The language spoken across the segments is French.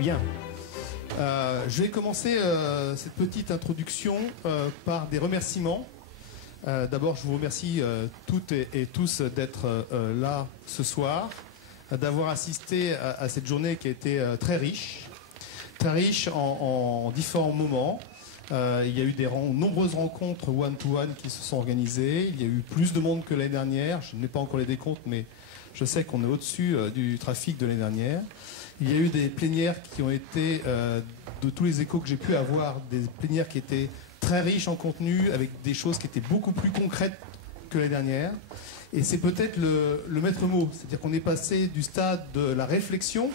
Bien. Je vais commencer cette petite introduction par des remerciements. D'abord, je vous remercie toutes et tous d'être là ce soir, d'avoir assisté à cette journée qui a été très riche en différents moments. Il y a eu nombreuses rencontres one-to-one qui se sont organisées. Il y a eu plus de monde que l'année dernière. Je n'ai pas encore les décomptes, mais je sais qu'on est au-dessus du trafic de l'année dernière. Il y a eu des plénières qui ont été, de tous les échos que j'ai pu avoir, des plénières qui étaient très riches en contenu, avec des choses qui étaient beaucoup plus concrètes que l'année dernière. Et c'est peut-être le maître mot. C'est-à-dire qu'on est passé du stade de la réflexion,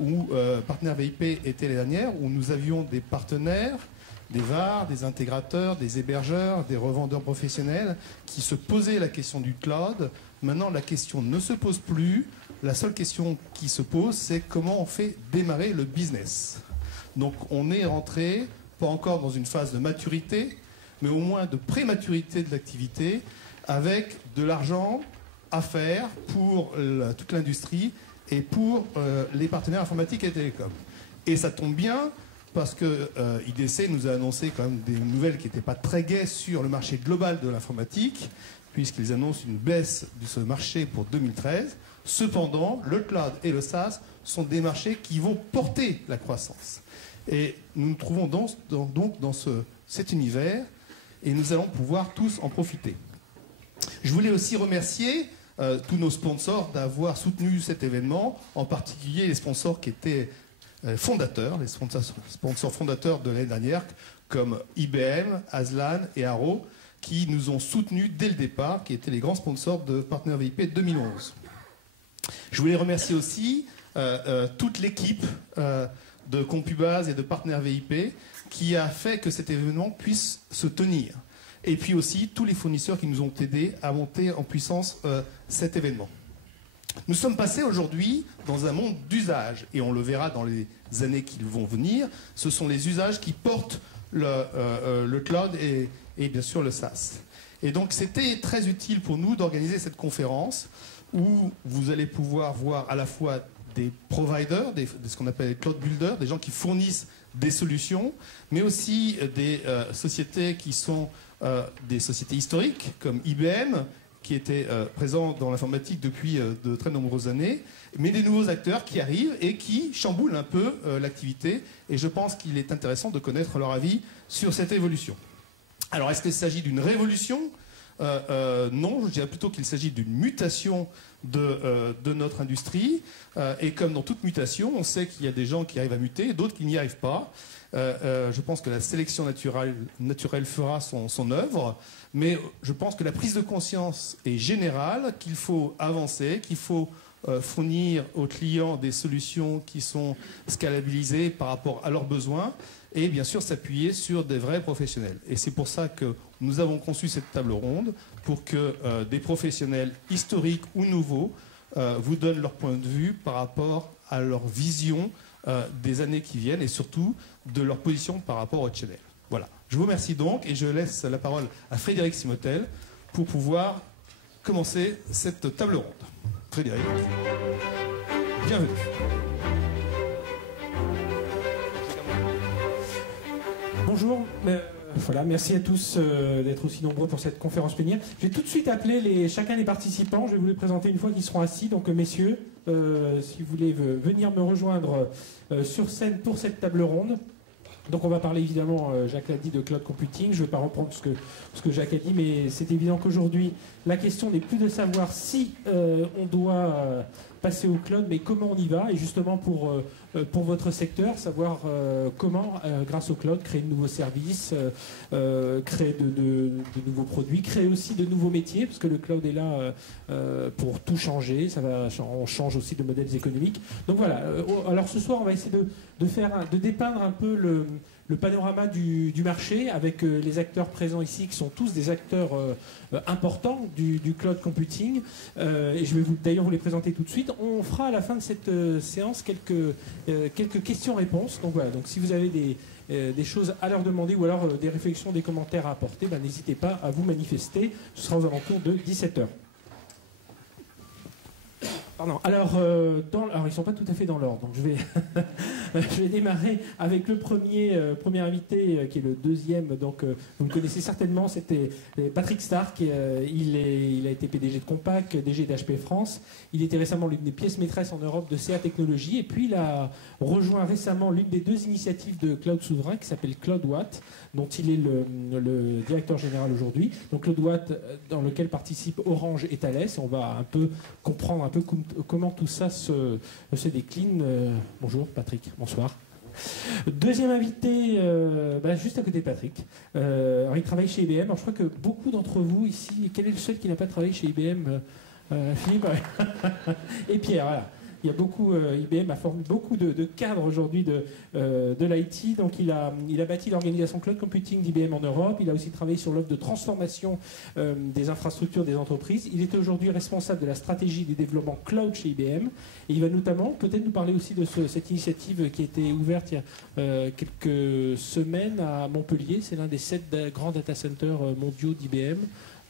où Partenaire VIP était l'année dernière, où nous avions des partenaires, des VAR, des intégrateurs, des hébergeurs, des revendeurs professionnels qui se posaient la question du cloud. Maintenant, la question ne se pose plus. La seule question qui se pose, c'est comment on fait démarrer le business. Donc on est rentré, pas encore dans une phase de maturité, mais au moins de prématurité de l'activité, avec de l'argent à faire pour toute l'industrie et pour les partenaires informatiques et télécoms. Et ça tombe bien, parce que IDC nous a annoncé quand même des nouvelles qui n'étaient pas très gaies sur le marché global de l'informatique, puisqu'ils annoncent une baisse de ce marché pour 2013. Cependant, le cloud et le SaaS sont des marchés qui vont porter la croissance. Et nous nous trouvons donc dans cet univers, et nous allons pouvoir tous en profiter. Je voulais aussi remercier tous nos sponsors d'avoir soutenu cet événement, en particulier les sponsors qui étaient fondateurs, les sponsors fondateurs de l'année dernière, comme IBM, Aslan et Arrow, qui nous ont soutenus dès le départ, qui étaient les grands sponsors de Partenaire VIP 2011. Je voulais remercier aussi toute l'équipe de Compubase et de Partenaire VIP qui a fait que cet événement puisse se tenir. Et puis aussi tous les fournisseurs qui nous ont aidés à monter en puissance cet événement. Nous sommes passés aujourd'hui dans un monde d'usage, et on le verra dans les années qui vont venir. Ce sont les usages qui portent le cloud et bien sûr le SaaS. Et donc c'était très utile pour nous d'organiser cette conférence où vous allez pouvoir voir à la fois des providers, ce qu'on appelle les cloud builders, des gens qui fournissent des solutions, mais aussi des sociétés qui sont des sociétés historiques, comme IBM, qui était présent dans l'informatique depuis de très nombreuses années, mais des nouveaux acteurs qui arrivent et qui chamboulent un peu l'activité. Et je pense qu'il est intéressant de connaître leur avis sur cette évolution. Alors, est-ce qu'il s'agit d'une révolution ? Non, je dirais plutôt qu'il s'agit d'une mutation de notre industrie. Et comme dans toute mutation, on sait qu'il y a des gens qui arrivent à muter et d'autres qui n'y arrivent pas. Je pense que la sélection naturelle fera son œuvre, mais je pense que la prise de conscience est générale, qu'il faut avancer, qu'il faut fournir aux clients des solutions qui sont scalabilisées par rapport à leurs besoins et bien sûr s'appuyer sur des vrais professionnels. Et c'est pour ça que nous avons conçu cette table ronde, pour que des professionnels historiques ou nouveaux vous donnent leur point de vue par rapport à leur vision des années qui viennent et surtout de leur position par rapport au channel. Voilà. Je vous remercie donc et je laisse la parole à Frédéric Simotel pour pouvoir commencer cette table ronde. Frédéric, bienvenue. Bonjour, voilà, merci à tous d'être aussi nombreux pour cette conférence plénière. Je vais tout de suite appeler chacun des participants. Je vais vous les présenter une fois qu'ils seront assis. Donc messieurs, si vous voulez venir me rejoindre sur scène pour cette table ronde. Donc on va parler évidemment, Jacques l'a dit, de cloud computing. Je ne vais pas reprendre ce que Jacques a dit, mais c'est évident qu'aujourd'hui, la question n'est plus de savoir si on doit passer au cloud, mais comment on y va. Et justement pour votre secteur, savoir comment, grâce au cloud, créer de nouveaux services, créer de nouveaux produits, créer aussi de nouveaux métiers, parce que le cloud est là pour tout changer. On change aussi de modèles économiques. Donc voilà, alors ce soir, on va essayer de dépeindre un peu le panorama du marché avec les acteurs présents ici qui sont tous des acteurs importants du cloud computing et je vais d'ailleurs vous les présenter tout de suite. On fera à la fin de cette séance quelques questions-réponses. Donc voilà, donc si vous avez des choses à leur demander ou alors des réflexions, des commentaires à apporter, n'hésitez pas à vous manifester. Ce sera aux alentours de 17h. Pardon. Alors, ils ne sont pas tout à fait dans l'ordre, donc je vais démarrer avec le premier invité, qui est le deuxième. Donc, vous le connaissez certainement, c'était Patrick Stark. Il a été PDG de Compaq, DG d'HP France. Il était récemment l'une des pièces maîtresses en Europe de CA Technologies. Et puis, il a rejoint récemment l'une des deux initiatives de cloud souverain qui s'appelle CloudWatt, dont il est le directeur général aujourd'hui. Donc, CloudWatt, dans lequel participent Orange et Thales. On va un peu comprendre un peu comment tout ça se décline. Bonjour Patrick, bonsoir. Deuxième invité, juste à côté de Patrick. Alors, il travaille chez IBM. Alors, je crois que beaucoup d'entre vous ici, quel est le seul qui n'a pas travaillé chez IBM? Philippe et Pierre, voilà. Il y a beaucoup, IBM a formé beaucoup de cadres aujourd'hui de l'IT. Donc il a bâti l'organisation Cloud Computing d'IBM en Europe. Il a aussi travaillé sur l'offre de transformation des infrastructures des entreprises. Il est aujourd'hui responsable de la stratégie du développement cloud chez IBM. Et il va notamment peut-être nous parler aussi de cette initiative qui a été ouverte il y a quelques semaines à Montpellier. C'est l'un des 7 grands data centers mondiaux d'IBM.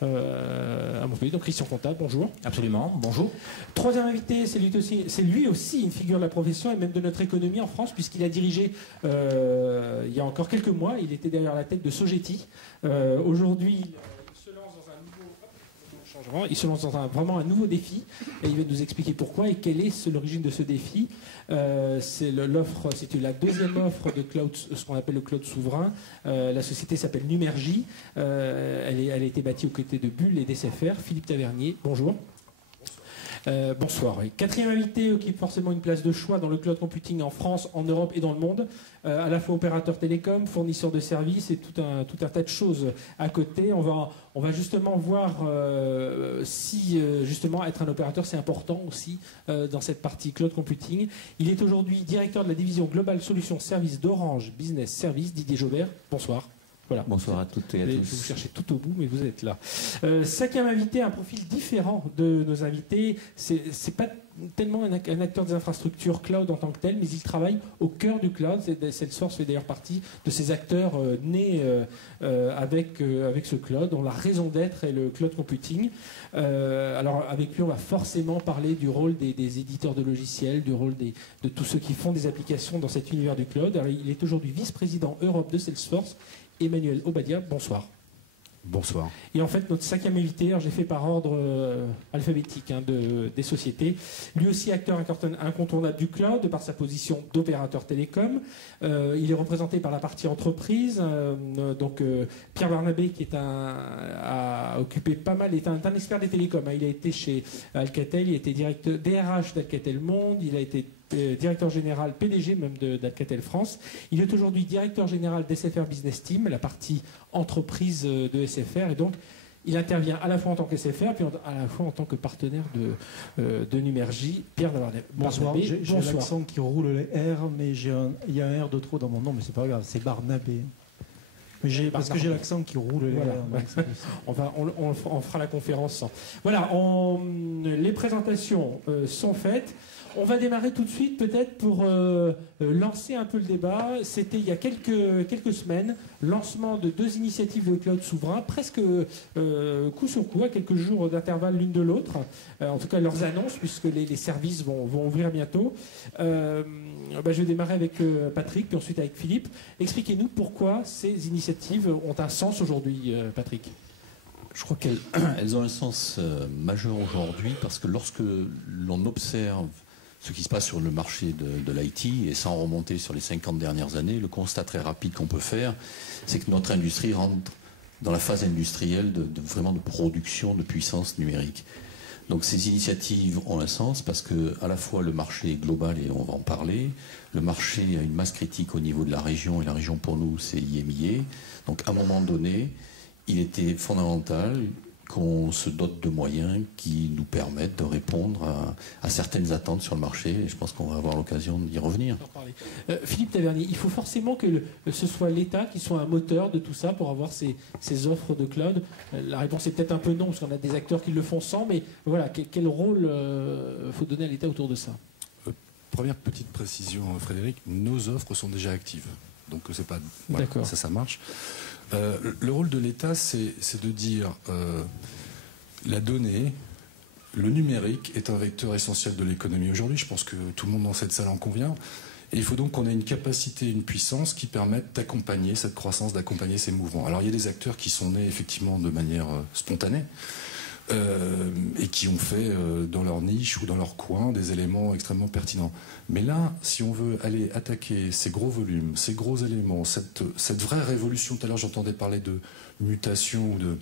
À Montpellier. Donc Christian Fontaine, bonjour. Absolument, bonjour. Troisième invité, c'est lui aussi une figure de la profession et même de notre économie en France, puisqu'il a dirigé il y a encore quelques mois, il était derrière la tête de Sogeti. Aujourd'hui, il se lance dans vraiment un nouveau défi et il va nous expliquer pourquoi et quelle est l'origine de ce défi. C'est la deuxième offre de cloud, ce qu'on appelle le cloud souverain. La société s'appelle Numergy. Elle a été bâtie aux côtés de Bull et d'SFR. Philippe Tavernier, bonjour. Bonsoir. Oui. Quatrième invité occupe forcément une place de choix dans le cloud computing en France, en Europe et dans le monde. À la fois opérateur télécom, fournisseur de services et tout un tas de choses à côté. On va justement voir si justement être un opérateur c'est important aussi dans cette partie cloud computing. Il est aujourd'hui directeur de la division Global Solutions Services d'Orange Business Services. Didier Jaubert, bonsoir. Voilà. Bonsoir à toutes et à tous. Vous cherchez tout au bout, mais vous êtes là. Cinquième invité, un profil différent de nos invités. C'est pas tellement un acteur des infrastructures cloud en tant que tel, mais il travaille au cœur du cloud. Salesforce fait d'ailleurs partie de ces acteurs nés avec ce cloud, dont la raison d'être est le cloud computing. Alors avec lui, on va forcément parler du rôle des éditeurs de logiciels, du rôle de tous ceux qui font des applications dans cet univers du cloud. Alors, il est aujourd'hui vice-président Europe de Salesforce. Emmanuel Obadia, bonsoir. Bonsoir. Et en fait, notre cinquième invité, j'ai fait par ordre alphabétique des sociétés, lui aussi acteur incontournable du cloud, de par sa position d'opérateur télécom. Il est représenté par la partie entreprise. Pierre Barnabé, qui a occupé pas mal, est un expert des télécoms. Il a été chez Alcatel, il a été directeur DRH d'Alcatel Monde, il a été directeur général, PDG même d'Alcatel France. Il est aujourd'hui directeur général d'SFR Business Team, la partie entreprise de SFR. Et donc, il intervient à la fois en tant que SFR, puis à la fois en tant que partenaire de Numergy. Pierre Barnabé. Bonsoir. J'ai l'accent qui roule les R, mais il y a un R de trop dans mon nom, mais c'est pas grave, c'est Barnabé. Parce que j'ai l'accent qui roule les R. On fera la conférence sans. Voilà, les présentations sont faites. On va démarrer tout de suite peut-être pour lancer un peu le débat. C'était il y a quelques semaines, lancement de 2 initiatives de cloud souverain, presque coup sur coup, à quelques jours d'intervalle l'une de l'autre. En tout cas, leurs annonces, puisque les services vont ouvrir bientôt. Je vais démarrer avec Patrick, puis ensuite avec Philippe. Expliquez-nous pourquoi ces initiatives ont un sens aujourd'hui, Patrick. Je crois qu'elles ont un sens majeur aujourd'hui, parce que lorsque l'on observe ce qui se passe sur le marché de l'IT, et sans remonter sur les 50 dernières années, le constat très rapide qu'on peut faire, c'est que notre industrie rentre dans la phase industrielle vraiment de production de puissance numérique. Donc ces initiatives ont un sens parce que à la fois le marché est global, et on va en parler, le marché a une masse critique au niveau de la région, et la région pour nous c'est IMIA. Donc à un moment donné, il était fondamental qu'on se dote de moyens qui nous permettent de répondre à certaines attentes sur le marché, et je pense qu'on va avoir l'occasion d'y revenir. Philippe Tavernier, il faut forcément que ce soit l'État qui soit un moteur de tout ça pour avoir ces offres de cloud. La réponse est peut-être un peu non, parce qu'on a des acteurs qui le font sans, mais voilà, quel rôle faut donner à l'État autour de ça? Première petite précision, Frédéric, nos offres sont déjà actives. Donc c'est pas, voilà, ça marche. Le rôle de l'État, c'est de dire la donnée, le numérique est un vecteur essentiel de l'économie aujourd'hui. Je pense que tout le monde dans cette salle en convient. Et il faut donc qu'on ait une capacité, une puissance qui permettent d'accompagner cette croissance, d'accompagner ces mouvements. Alors il y a des acteurs qui sont nés effectivement de manière spontanée et qui ont fait dans leur niche ou dans leur coin des éléments extrêmement pertinents. Mais là, si on veut aller attaquer ces gros volumes, ces gros éléments, cette vraie révolution, tout à l'heure j'entendais parler de mutation ou de...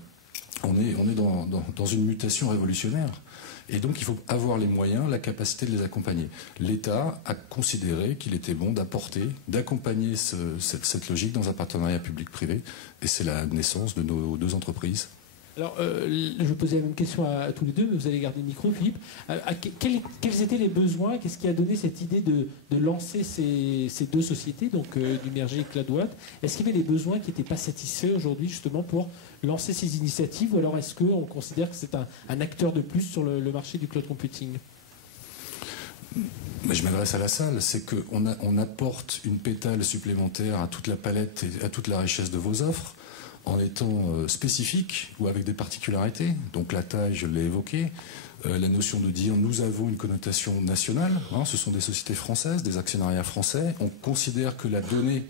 On est dans une mutation révolutionnaire. Et donc il faut avoir les moyens, la capacité de les accompagner. L'État a considéré qu'il était bon d'accompagner cette logique dans un partenariat public-privé. Et c'est la naissance de nos 2 entreprises. Alors, je posais la même question à tous les deux, mais vous allez garder le micro, Philippe. Quels étaient les besoins? Qu'est-ce qui a donné cette idée de lancer ces 2 sociétés, donc Numergy et CloudWatt? Est-ce qu'il y avait des besoins qui n'étaient pas satisfaits aujourd'hui, justement, pour lancer ces initiatives? Ou alors est-ce qu'on considère que c'est un acteur de plus sur le marché du cloud computing? Mais je m'adresse à la salle, c'est qu'on apporte une pétale supplémentaire à toute la palette et à toute la richesse de vos offres, en étant spécifique ou avec des particularités. Donc la taille, je l'ai évoqué. La notion de dire nous avons une connotation nationale. Ce sont des sociétés françaises, des actionnariats français. On considère que la donnée,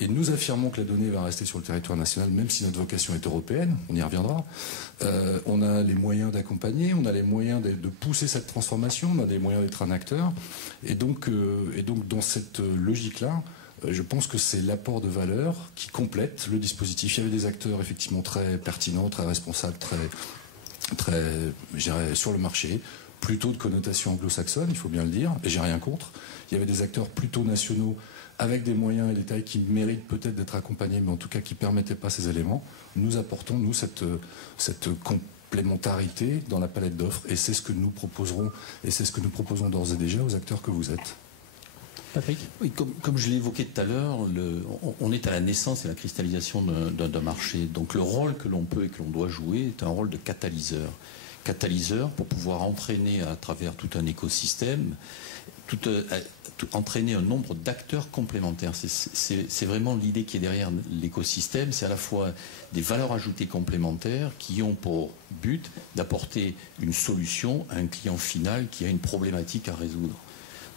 et nous affirmons que la donnée va rester sur le territoire national, même si notre vocation est européenne, on y reviendra. On a les moyens d'accompagner, on a les moyens de pousser cette transformation, on a des moyens d'être un acteur. Et donc dans cette logique-là, je pense que c'est l'apport de valeur qui complète le dispositif. Il y avait des acteurs effectivement très pertinents, très responsables, très je dirais, sur le marché, plutôt de connotation anglo-saxonne, il faut bien le dire, et j'ai rien contre. Il y avait des acteurs plutôt nationaux, avec des moyens et des tailles qui méritent peut-être d'être accompagnés, mais en tout cas qui ne permettaient pas ces éléments. Nous apportons, nous, cette complémentarité dans la palette d'offres, et c'est ce que nous proposerons, et c'est ce que nous proposons d'ores et déjà aux acteurs que vous êtes. Patrick ? Oui, comme je l'ai évoqué tout à l'heure, on est à la naissance et la cristallisation d'un marché. Donc le rôle que l'on peut et que l'on doit jouer est un rôle de catalyseur. Catalyseur pour pouvoir entraîner à travers tout un écosystème, entraîner un nombre d'acteurs complémentaires. C'est vraiment l'idée qui est derrière l'écosystème. C'est à la fois des valeurs ajoutées complémentaires qui ont pour but d'apporter une solution à un client final qui a une problématique à résoudre.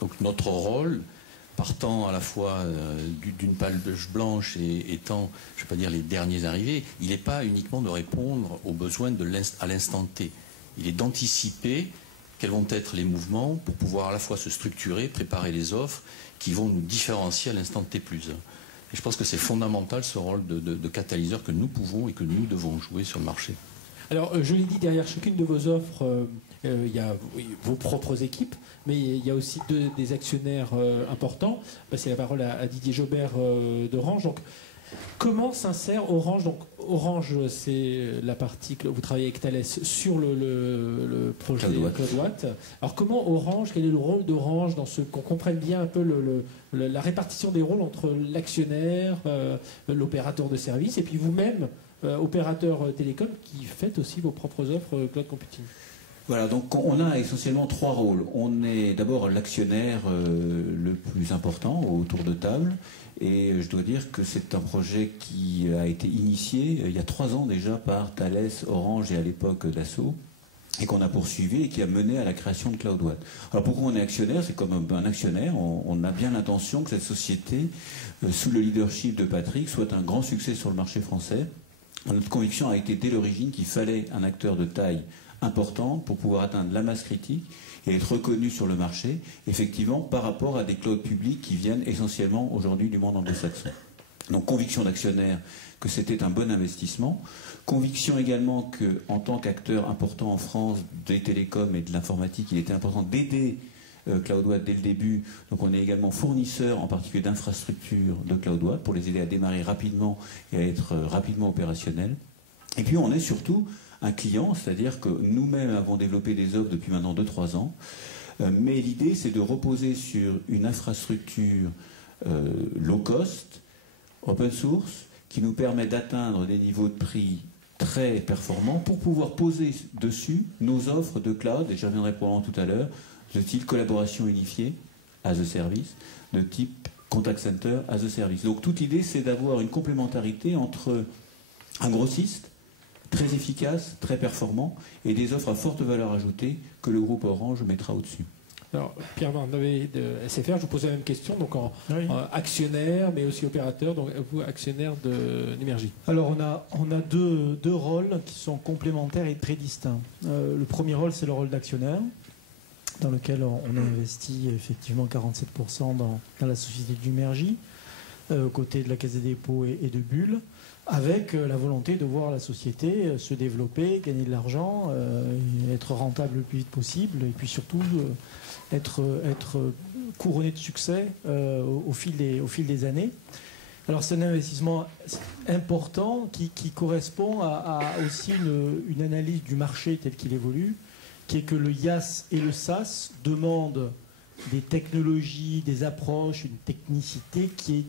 Donc notre rôle, partant à la fois d'une page blanche et étant, je ne vais pas dire les derniers arrivés, il n'est pas uniquement de répondre aux besoins à l'instant T. Il est d'anticiper quels vont être les mouvements pour pouvoir à la fois se structurer, préparer les offres qui vont nous différencier à l'instant T+1. Et je pense que c'est fondamental ce rôle de catalyseur que nous pouvons et que nous devons jouer sur le marché. Alors, je l'ai dit, derrière chacune de vos offres, il y a vos propres équipes, mais il y a aussi des actionnaires importants. C'est la parole à Didier Jobert d'Orange. Donc, comment s'insère Orange? Donc, Orange, c'est la partie que vous travaillez avec Thales sur le projet CloudWatt. Alors, comment Orange, quel est le rôle d'Orange dans ce qu'on comprenne bien un peu la répartition des rôles entre l'actionnaire, l'opérateur de service, et puis vous-même, opérateur télécom, qui faites aussi vos propres offres cloud computing? Voilà, donc on a essentiellement 3 rôles. On est d'abord l'actionnaire le plus important autour de table, et je dois dire que c'est un projet qui a été initié il y a 3 ans déjà par Thales, Orange et à l'époque Dassault, et qu'on a poursuivi et qui a mené à la création de CloudWatt. Alors pourquoi on est actionnaire? C'est comme un actionnaire, on a bien l'intention que cette société, sous le leadership de Patrick, soit un grand succès sur le marché français. Notre conviction a été dès l'origine qu'il fallait un acteur de taille important pour pouvoir atteindre la masse critique et être reconnu sur le marché, effectivement, par rapport à des clouds publics qui viennent essentiellement aujourd'hui du monde anglo-saxon. Donc conviction d'actionnaire que c'était un bon investissement, conviction également qu'en tant qu'acteur important en France des télécoms et de l'informatique, il était important d'aider CloudWatt dès le début. Donc on est également fournisseur en particulier d'infrastructures de CloudWatt pour les aider à démarrer rapidement et à être rapidement opérationnels. Et puis on est surtout un client, c'est-à-dire que nous-mêmes avons développé des offres depuis maintenant 2-3 ans, mais l'idée c'est de reposer sur une infrastructure low cost, open source, qui nous permet d'atteindre des niveaux de prix très performants pour pouvoir poser dessus nos offres de cloud, et j'y reviendrai probablement tout à l'heure, de type collaboration unifiée as a service, de type contact center as a service. Donc toute l'idée c'est d'avoir une complémentarité entre un grossiste, très efficaces, très performants, et des offres à forte valeur ajoutée que le groupe Orange mettra au-dessus. Alors, Pierre Barnabé de SFR, je vous pose la même question, donc en actionnaire, mais aussi opérateur, donc vous, actionnaire de Numergy. Alors, on a deux rôles qui sont complémentaires et très distincts. Le premier rôle, c'est le rôle d'actionnaire, dans lequel on a investi effectivement 47% dans la société de Numergy, aux côtés de la Caisse des dépôts et de Bull, avec la volonté de voir la société se développer, gagner de l'argent, être rentable le plus vite possible, et puis surtout être couronné de succès au fil des années. Alors c'est un investissement important qui correspond à aussi une analyse du marché tel qu'il évolue, qui est que le IaaS et le SaaS demandent des technologies, des approches, une technicité qui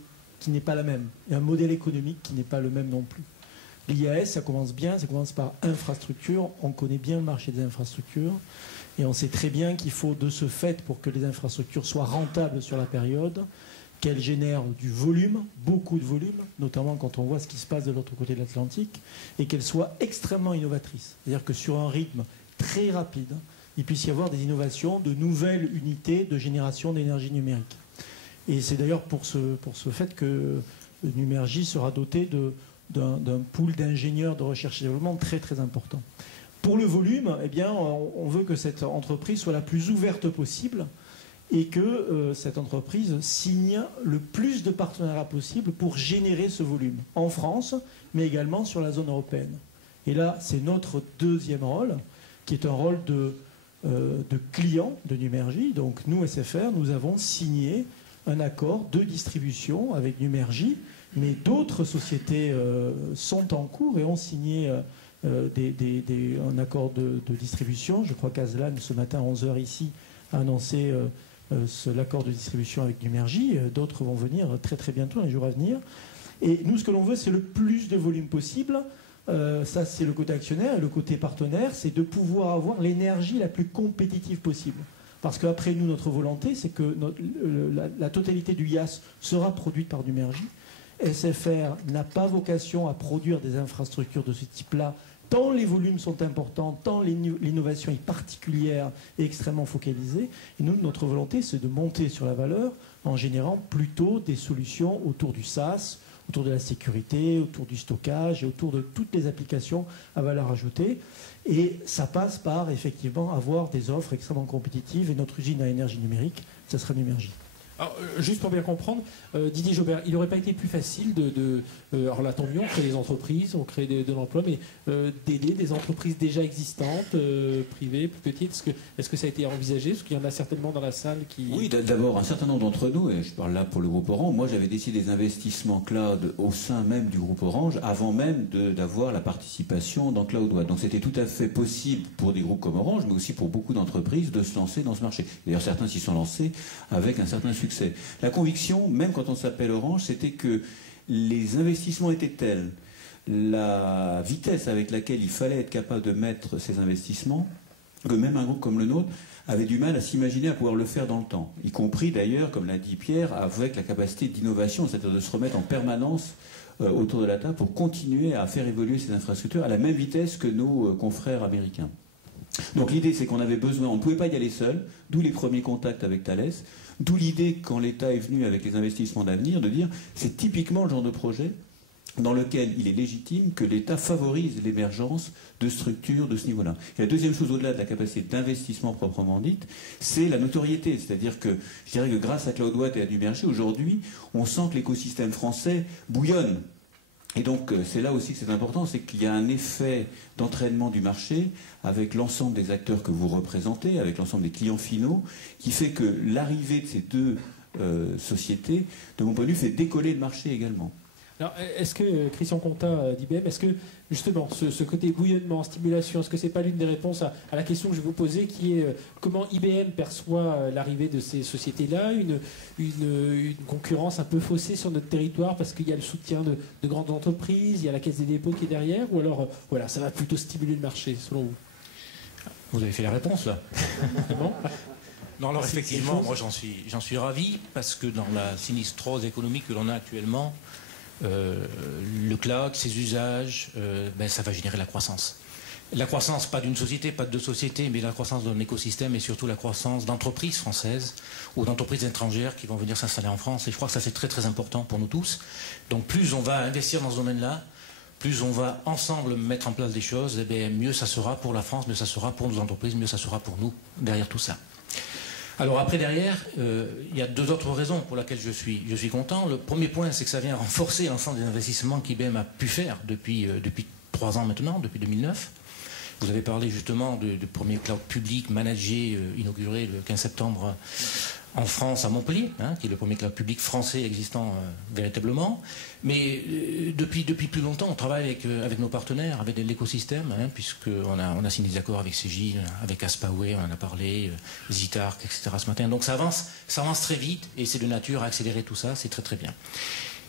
n'est pas la même, et un modèle économique qui n'est pas le même non plus. L'IaaS, ça commence bien, ça commence par infrastructure, on connaît bien le marché des infrastructures, et on sait très bien qu'il faut de ce fait, pour que les infrastructures soient rentables sur la période, qu'elles génèrent du volume, beaucoup de volume, notamment quand on voit ce qui se passe de l'autre côté de l'Atlantique, et qu'elles soient extrêmement innovatrices. C'est-à-dire que sur un rythme très rapide, il puisse y avoir des innovations, de nouvelles unités de génération d'énergie numérique. Et c'est d'ailleurs pour ce fait que Numergy sera doté d'un pool d'ingénieurs de recherche et développement très très important. Pour le volume, eh bien, on veut que cette entreprise soit la plus ouverte possible et que cette entreprise signe le plus de partenariats possible pour générer ce volume, en France, mais également sur la zone européenne. Et là, c'est notre deuxième rôle, qui est un rôle de client de Numergy. Donc nous, SFR, nous avons signé un accord de distribution avec Numergy, mais d'autres sociétés sont en cours et ont signé un accord de distribution. Je crois qu'Aslan, ce matin à 11h ici, a annoncé l'accord de distribution avec Numergy. D'autres vont venir très très bientôt, dans les jours à venir. Et nous, ce que l'on veut, c'est le plus de volume possible. Ça, c'est le côté actionnaire. Et le côté partenaire, c'est de pouvoir avoir l'énergie la plus compétitive possible. Parce qu'après, nous, notre volonté, c'est que la totalité du IaaS sera produite par Numergy. SFR n'a pas vocation à produire des infrastructures de ce type-là, tant les volumes sont importants, tant l'innovation est particulière et extrêmement focalisée. Et nous, notre volonté, c'est de monter sur la valeur en générant plutôt des solutions autour du SaaS, autour de la sécurité, autour du stockage et autour de toutes les applications à valeur ajoutée. Et ça passe par, effectivement, avoir des offres extrêmement compétitives. Et notre usine à énergie numérique, ça sera Numergy. Alors, juste pour bien comprendre, Didier Jobert, il n'aurait pas été plus facile alors là, tant mieux, on crée des entreprises, on crée de l'emploi, mais d'aider des entreprises déjà existantes, privées, plus petites. Est-ce que ça a été envisagé? Parce qu'il y en a certainement dans la salle qui... Oui, d'abord, un certain nombre d'entre nous, et je parle là pour le groupe Orange, moi j'avais décidé des investissements cloud au sein même du groupe Orange, avant même d'avoir la participation dans CloudWatt. Donc c'était tout à fait possible pour des groupes comme Orange, mais aussi pour beaucoup d'entreprises de se lancer dans ce marché. D'ailleurs, certains s'y sont lancés avec un certain succès. La conviction, même quand on s'appelle Orange, c'était que les investissements étaient tels, la vitesse avec laquelle il fallait être capable de mettre ces investissements, que même un groupe comme le nôtre avait du mal à s'imaginer à pouvoir le faire dans le temps, y compris d'ailleurs, comme l'a dit Pierre, avec la capacité d'innovation, c'est-à-dire de se remettre en permanence autour de la table pour continuer à faire évoluer ces infrastructures à la même vitesse que nos confrères américains. Donc l'idée, c'est qu'on avait besoin, on ne pouvait pas y aller seul, d'où les premiers contacts avec Thales, d'où l'idée, quand l'État est venu avec les investissements d'avenir, de dire c'est typiquement le genre de projet dans lequel il est légitime que l'État favorise l'émergence de structures de ce niveau-là. Et la deuxième chose, au-delà de la capacité d'investissement proprement dite, c'est la notoriété. C'est-à-dire que, je dirais que grâce à CloudWatt et à Numergy, aujourd'hui, on sent que l'écosystème français bouillonne. Et donc, c'est là aussi que c'est important, c'est qu'il y a un effet d'entraînement du marché avec l'ensemble des acteurs que vous représentez, avec l'ensemble des clients finaux, qui fait que l'arrivée de ces deux sociétés, de mon point de vue, fait décoller le marché également. Alors, est-ce que, Christian Contat d'IBM, est-ce que justement ce côté bouillonnement, stimulation, est-ce que ce n'est pas l'une des réponses à la question que je vais vous poser, qui est comment IBM perçoit l'arrivée de ces sociétés-là, une concurrence un peu faussée sur notre territoire parce qu'il y a le soutien de grandes entreprises, il y a la Caisse des dépôts qui est derrière, ou alors voilà, ça va plutôt stimuler le marché, selon vous? Vous avez fait la réponse, là. C'est bon? Non, alors effectivement, moi j'en suis ravi, parce que dans la sinistrose économique que l'on a actuellement, le cloud, ses usages, ça va générer la croissance. La croissance, pas d'une société, pas de deux sociétés, mais la croissance d'un écosystème et surtout la croissance d'entreprises françaises ou d'entreprises étrangères qui vont venir s'installer en France. Et je crois que ça, c'est très très important pour nous tous. Donc plus on va investir dans ce domaine-là, plus on va ensemble mettre en place des choses, mieux ça sera pour la France, mieux ça sera pour nos entreprises, mieux ça sera pour nous derrière tout ça. Alors après, derrière, il y a deux autres raisons pour lesquelles je suis content. Le premier point, c'est que ça vient renforcer l'ensemble des investissements qu'IBM a pu faire depuis 3 ans maintenant, depuis 2009. Vous avez parlé justement du premier cloud public managé, inauguré le 15 septembre en France, à Montpellier, qui est le premier cloud public français existant véritablement. Mais depuis plus longtemps, on travaille avec nos partenaires, avec l'écosystème, puisqu'on a signé des accords avec CJ, avec Aspaway, on en a parlé, Zitarc, etc. ce matin. Donc ça avance très vite et c'est de nature à accélérer tout ça, c'est très très bien.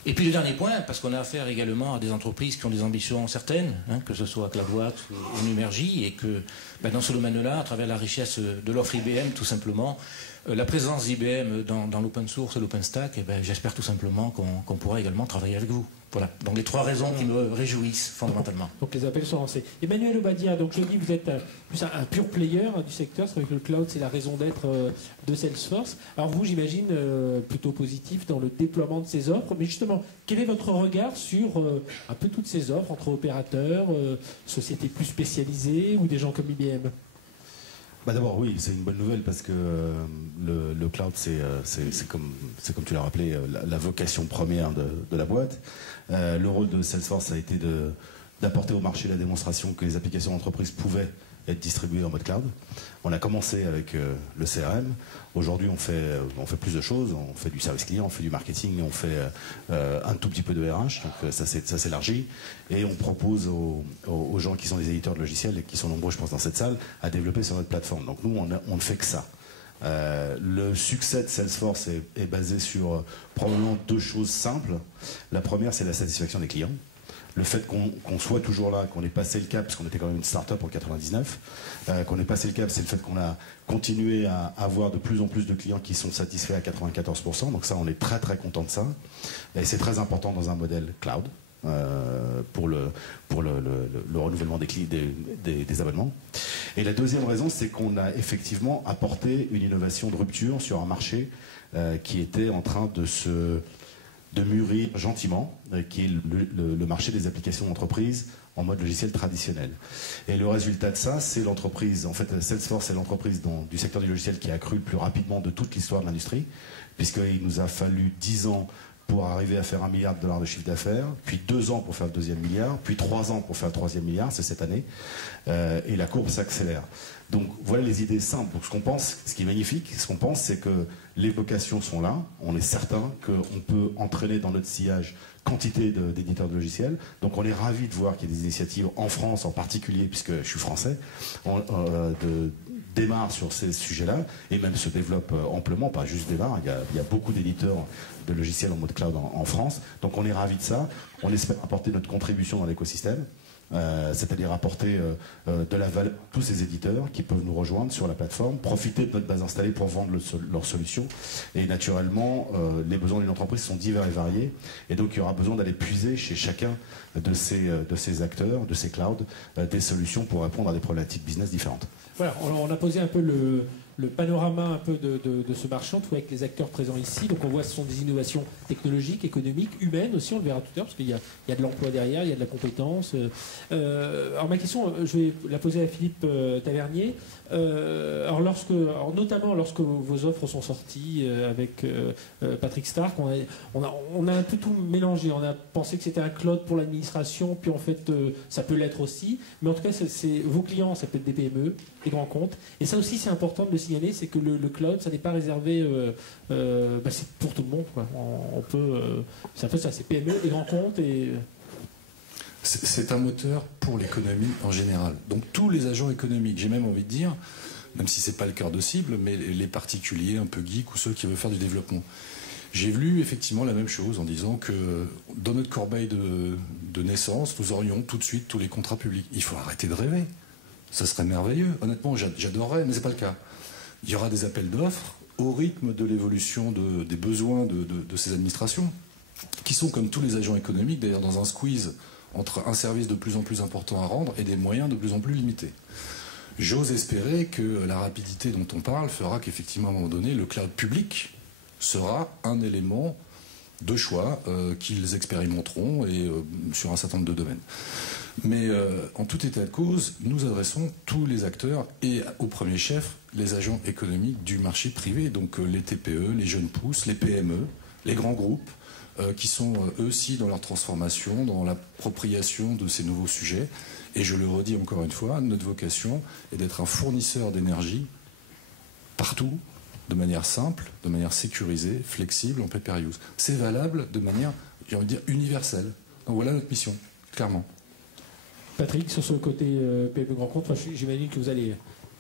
Et puis le dernier point, parce qu'on a affaire également à des entreprises qui ont des ambitions certaines, que ce soit CloudWatch ou Numergy, et que dans ce domaine-là, à travers la richesse de l'offre IBM, tout simplement, la présence d'IBM dans l'open source et l'OpenStack, j'espère tout simplement qu'on pourra également travailler avec vous. Voilà, donc les 3 raisons qui me réjouissent fondamentalement. Donc les appels sont lancés. Emmanuel Obadia, donc je dis vous êtes plus un pur player du secteur, c'est vrai que le cloud c'est la raison d'être de Salesforce. Alors vous, j'imagine, plutôt positif dans le déploiement de ces offres, mais justement, quel est votre regard sur un peu toutes ces offres entre opérateurs, sociétés plus spécialisées ou des gens comme IBM? D'abord, oui, c'est une bonne nouvelle parce que le cloud, c'est comme tu l'as rappelé, la vocation première de la boîte. Le rôle de Salesforce a été d'apporter au marché la démonstration que les applications d'entreprise pouvaient être distribuées en mode cloud. On a commencé avec le CRM. Aujourd'hui, on fait plus de choses. On fait du service client, on fait du marketing, on fait un tout petit peu de RH. Donc ça s'élargit. Et on propose aux gens qui sont des éditeurs de logiciels et qui sont nombreux, je pense, dans cette salle, à développer sur notre plateforme. Donc nous, on ne fait que ça. Le succès de Salesforce est basé sur probablement 2 choses simples. La première, c'est la satisfaction des clients. Le fait qu'on soit toujours là, qu'on ait passé le cap, parce qu'on était quand même une start-up en 99, qu'on ait passé le cap, c'est le fait qu'on a continué à avoir de plus en plus de clients qui sont satisfaits à 94%. Donc ça, on est très très content de ça. Et c'est très important dans un modèle cloud pour le renouvellement des abonnements. Et la deuxième raison, c'est qu'on a effectivement apporté une innovation de rupture sur un marché qui était en train de mûrir gentiment, qui est le marché des applications d'entreprise en mode logiciel traditionnel. Et le résultat de ça, c'est l'entreprise, en fait Salesforce c'est l'entreprise du secteur du logiciel qui a accru le plus rapidement de toute l'histoire de l'industrie, puisqu'il nous a fallu 10 ans pour arriver à faire $1 milliard de chiffre d'affaires, puis 2 ans pour faire le 2e milliard, puis 3 ans pour faire le 3e milliard, c'est cette année, et la courbe s'accélère. Donc voilà les idées simples. Donc, ce qui est magnifique, ce qu'on pense, c'est que les vocations sont là. On est certain qu'on peut entraîner dans notre sillage quantité d'éditeurs de logiciels. Donc on est ravis de voir qu'il y a des initiatives en France en particulier, puisque je suis français, démarrent sur ces sujets-là et même se développent amplement, pas juste démarrent. Il y a beaucoup d'éditeurs de logiciels en mode cloud en France. Donc on est ravis de ça. On espère apporter notre contribution dans l'écosystème. C'est-à-dire apporter de la valeur à tous ces éditeurs qui peuvent nous rejoindre sur la plateforme, profiter de notre base installée pour vendre leurs solutions. Et naturellement, les besoins d'une entreprise sont divers et variés. Et donc, il y aura besoin d'aller puiser chez chacun de ces acteurs, de ces clouds, des solutions pour répondre à des problématiques business différentes. Voilà, on a posé un peu le panorama un peu de ce marché, en tout cas avec les acteurs présents ici. Donc on voit que ce sont des innovations technologiques, économiques, humaines aussi, on le verra tout à l'heure, parce qu'il y a de l'emploi derrière, il y a de la compétence. Alors ma question, je vais la poser à Philippe Tavernier. Alors notamment lorsque vos offres sont sorties avec Patrick Stark, on a un peu tout mélangé. On a pensé que c'était un cloud pour l'administration, puis en fait ça peut l'être aussi. Mais en tout cas, c'est vos clients, ça peut être des PME, des grands comptes. Et ça aussi, c'est important de le signaler, c'est que le cloud, ça n'est pas réservé, c'est pour tout le monde, quoi. On peut, c'est un peu ça, c'est PME, des grands comptes et... C'est un moteur pour l'économie en général. Donc tous les agents économiques, j'ai même envie de dire, même si ce n'est pas le cœur de cible, mais les particuliers un peu geeks ou ceux qui veulent faire du développement. J'ai lu effectivement la même chose en disant que dans notre corbeille de naissance, nous aurions tout de suite tous les contrats publics. Il faut arrêter de rêver. Ça serait merveilleux. Honnêtement, j'adorerais, mais ce n'est pas le cas. Il y aura des appels d'offres au rythme de l'évolution des besoins de ces administrations. qui sont comme tous les agents économiques, d'ailleurs dans un squeeze entre un service de plus en plus important à rendre et des moyens de plus en plus limités. J'ose espérer que la rapidité dont on parle fera qu'effectivement, à un moment donné, le cloud public sera un élément de choix qu'ils expérimenteront et sur un certain nombre de domaines. Mais en tout état de cause, nous adressons tous les acteurs et au premier chef les agents économiques du marché privé, donc les TPE, les jeunes pousses, les PME, les grands groupes, qui sont eux aussi dans leur transformation, dans l'appropriation de ces nouveaux sujets. Et je le redis encore une fois, notre vocation est d'être un fournisseur d'énergie partout, de manière simple, de manière sécurisée, flexible, en pay-per-use. C'est valable de manière, j'ai envie de dire, universelle. Donc voilà notre mission, clairement. Patrick, sur ce côté PME grand compte, j'imagine que vous allez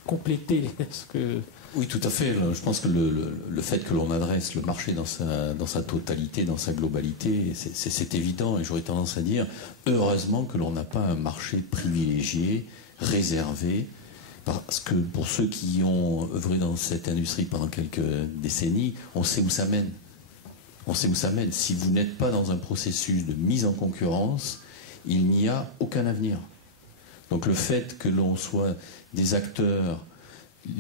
compléter ce que... Oui, tout à fait. Je pense que le fait que l'on adresse le marché dans sa totalité, dans sa globalité, c'est évident. Et j'aurais tendance à dire, heureusement que l'on n'a pas un marché privilégié, réservé, parce que pour ceux qui ont œuvré dans cette industrie pendant quelques décennies, on sait où ça mène. On sait où ça mène. Si vous n'êtes pas dans un processus de mise en concurrence, il n'y a aucun avenir. Donc le fait que l'on soit des acteurs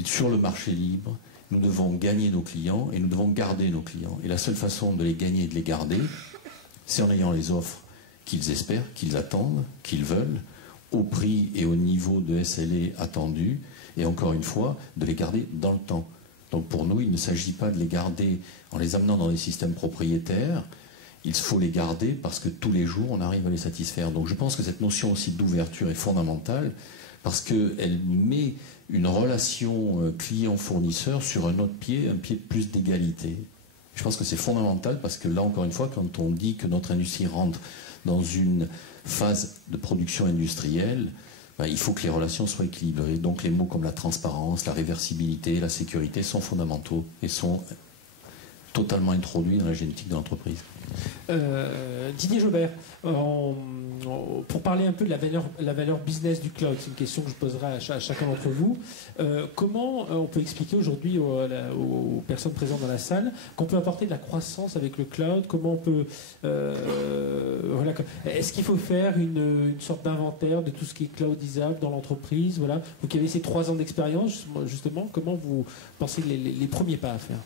sur le marché libre, nous devons gagner nos clients et nous devons garder nos clients. Et la seule façon de les gagner et de les garder, c'est en ayant les offres qu'ils espèrent, qu'ils attendent, qu'ils veulent, au prix et au niveau de SLA attendu, et encore une fois, de les garder dans le temps. Donc pour nous, il ne s'agit pas de les garder en les amenant dans des systèmes propriétaires, il faut les garder parce que tous les jours, on arrive à les satisfaire. Donc je pense que cette notion aussi d'ouverture est fondamentale, parce qu'elle met une relation client-fournisseur sur un autre pied, un pied de plus d'égalité. Je pense que c'est fondamental parce que là, encore une fois, quand on dit que notre industrie rentre dans une phase de production industrielle, il faut que les relations soient équilibrées. Donc les mots comme la transparence, la réversibilité, la sécurité sont fondamentaux et sont totalement introduits dans la génétique de l'entreprise. Didier Jobert, pour parler un peu de la valeur business du cloud, c'est une question que je poserai à chacun d'entre vous. Comment on peut expliquer aujourd'hui aux personnes présentes dans la salle qu'on peut apporter de la croissance avec le cloud? Comment on peut... Est-ce qu'il faut faire une sorte d'inventaire de tout ce qui est cloudisable dans l'entreprise? Voilà. Vous qui avez ces 3 ans d'expérience, justement, comment vous pensez les premiers pas à faire?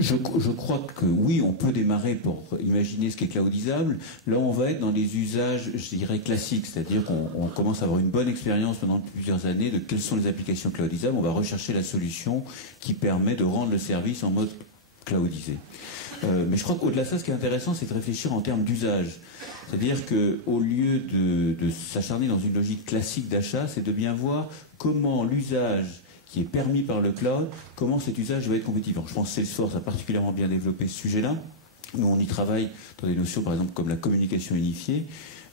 Je crois que oui, on peut démarrer pour imaginer ce qui est cloudisable. Là, on va être dans des usages, je dirais, classiques, c'est-à-dire qu'on commence à avoir une bonne expérience pendant plusieurs années de quelles sont les applications cloudisables. On va rechercher la solution qui permet de rendre le service en mode cloudisé. Mais je crois qu'au-delà de ça, ce qui est intéressant, c'est de réfléchir en termes d'usage. C'est-à-dire qu'au lieu de s'acharner dans une logique classique d'achat, c'est de bien voir comment l'usage qui est permis par le cloud, comment cet usage va être compétitif. Je pense que Salesforce a particulièrement bien développé ce sujet-là. Nous, on y travaille dans des notions, par exemple, comme la communication unifiée,